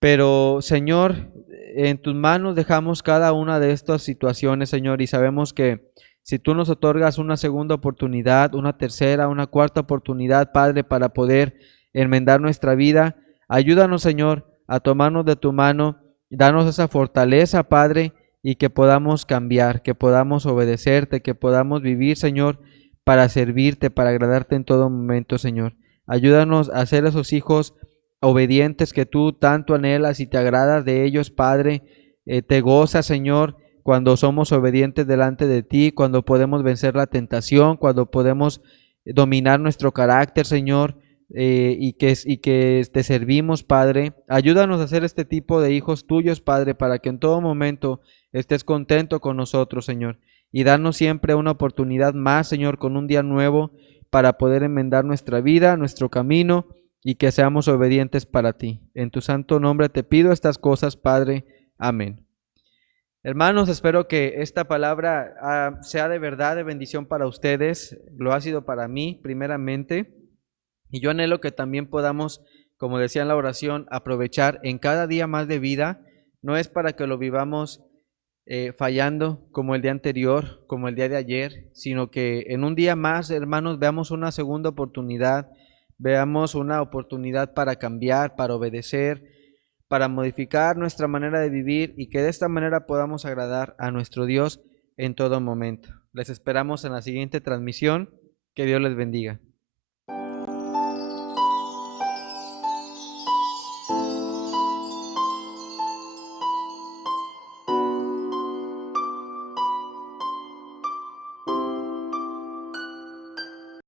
Pero, Señor, en tus manos dejamos cada una de estas situaciones, Señor, y sabemos que si tú nos otorgas una segunda oportunidad, una tercera, una cuarta oportunidad, Padre, para poder enmendar nuestra vida, ayúdanos, Señor, a tomarnos de tu mano, danos esa fortaleza, Padre, y que podamos cambiar, que podamos obedecerte, que podamos vivir, Señor, para servirte, para agradarte en todo momento, Señor. Ayúdanos a ser esos hijos obedientes que tú tanto anhelas y te agradas de ellos, Padre. Te gozas, Señor, cuando somos obedientes delante de ti, cuando podemos vencer la tentación, cuando podemos dominar nuestro carácter, Señor, y que te servimos, Padre. Ayúdanos a ser este tipo de hijos tuyos, Padre, para que en todo momento estés contento con nosotros, Señor. Y danos siempre una oportunidad más, Señor, con un día nuevo para poder enmendar nuestra vida, nuestro camino, y que seamos obedientes para ti. En tu santo nombre te pido estas cosas, Padre. Amén. Hermanos, espero que esta palabra sea de verdad de bendición para ustedes. Lo ha sido para mí, primeramente. Y yo anhelo que también podamos, como decía en la oración, aprovechar en cada día más de vida. No es para que lo vivamos fallando como el día anterior, como el día de ayer, sino que en un día más, hermanos, veamos una segunda oportunidad, veamos una oportunidad para cambiar, para obedecer, para modificar nuestra manera de vivir y que de esta manera podamos agradar a nuestro Dios en todo momento. Les esperamos en la siguiente transmisión. Que Dios les bendiga.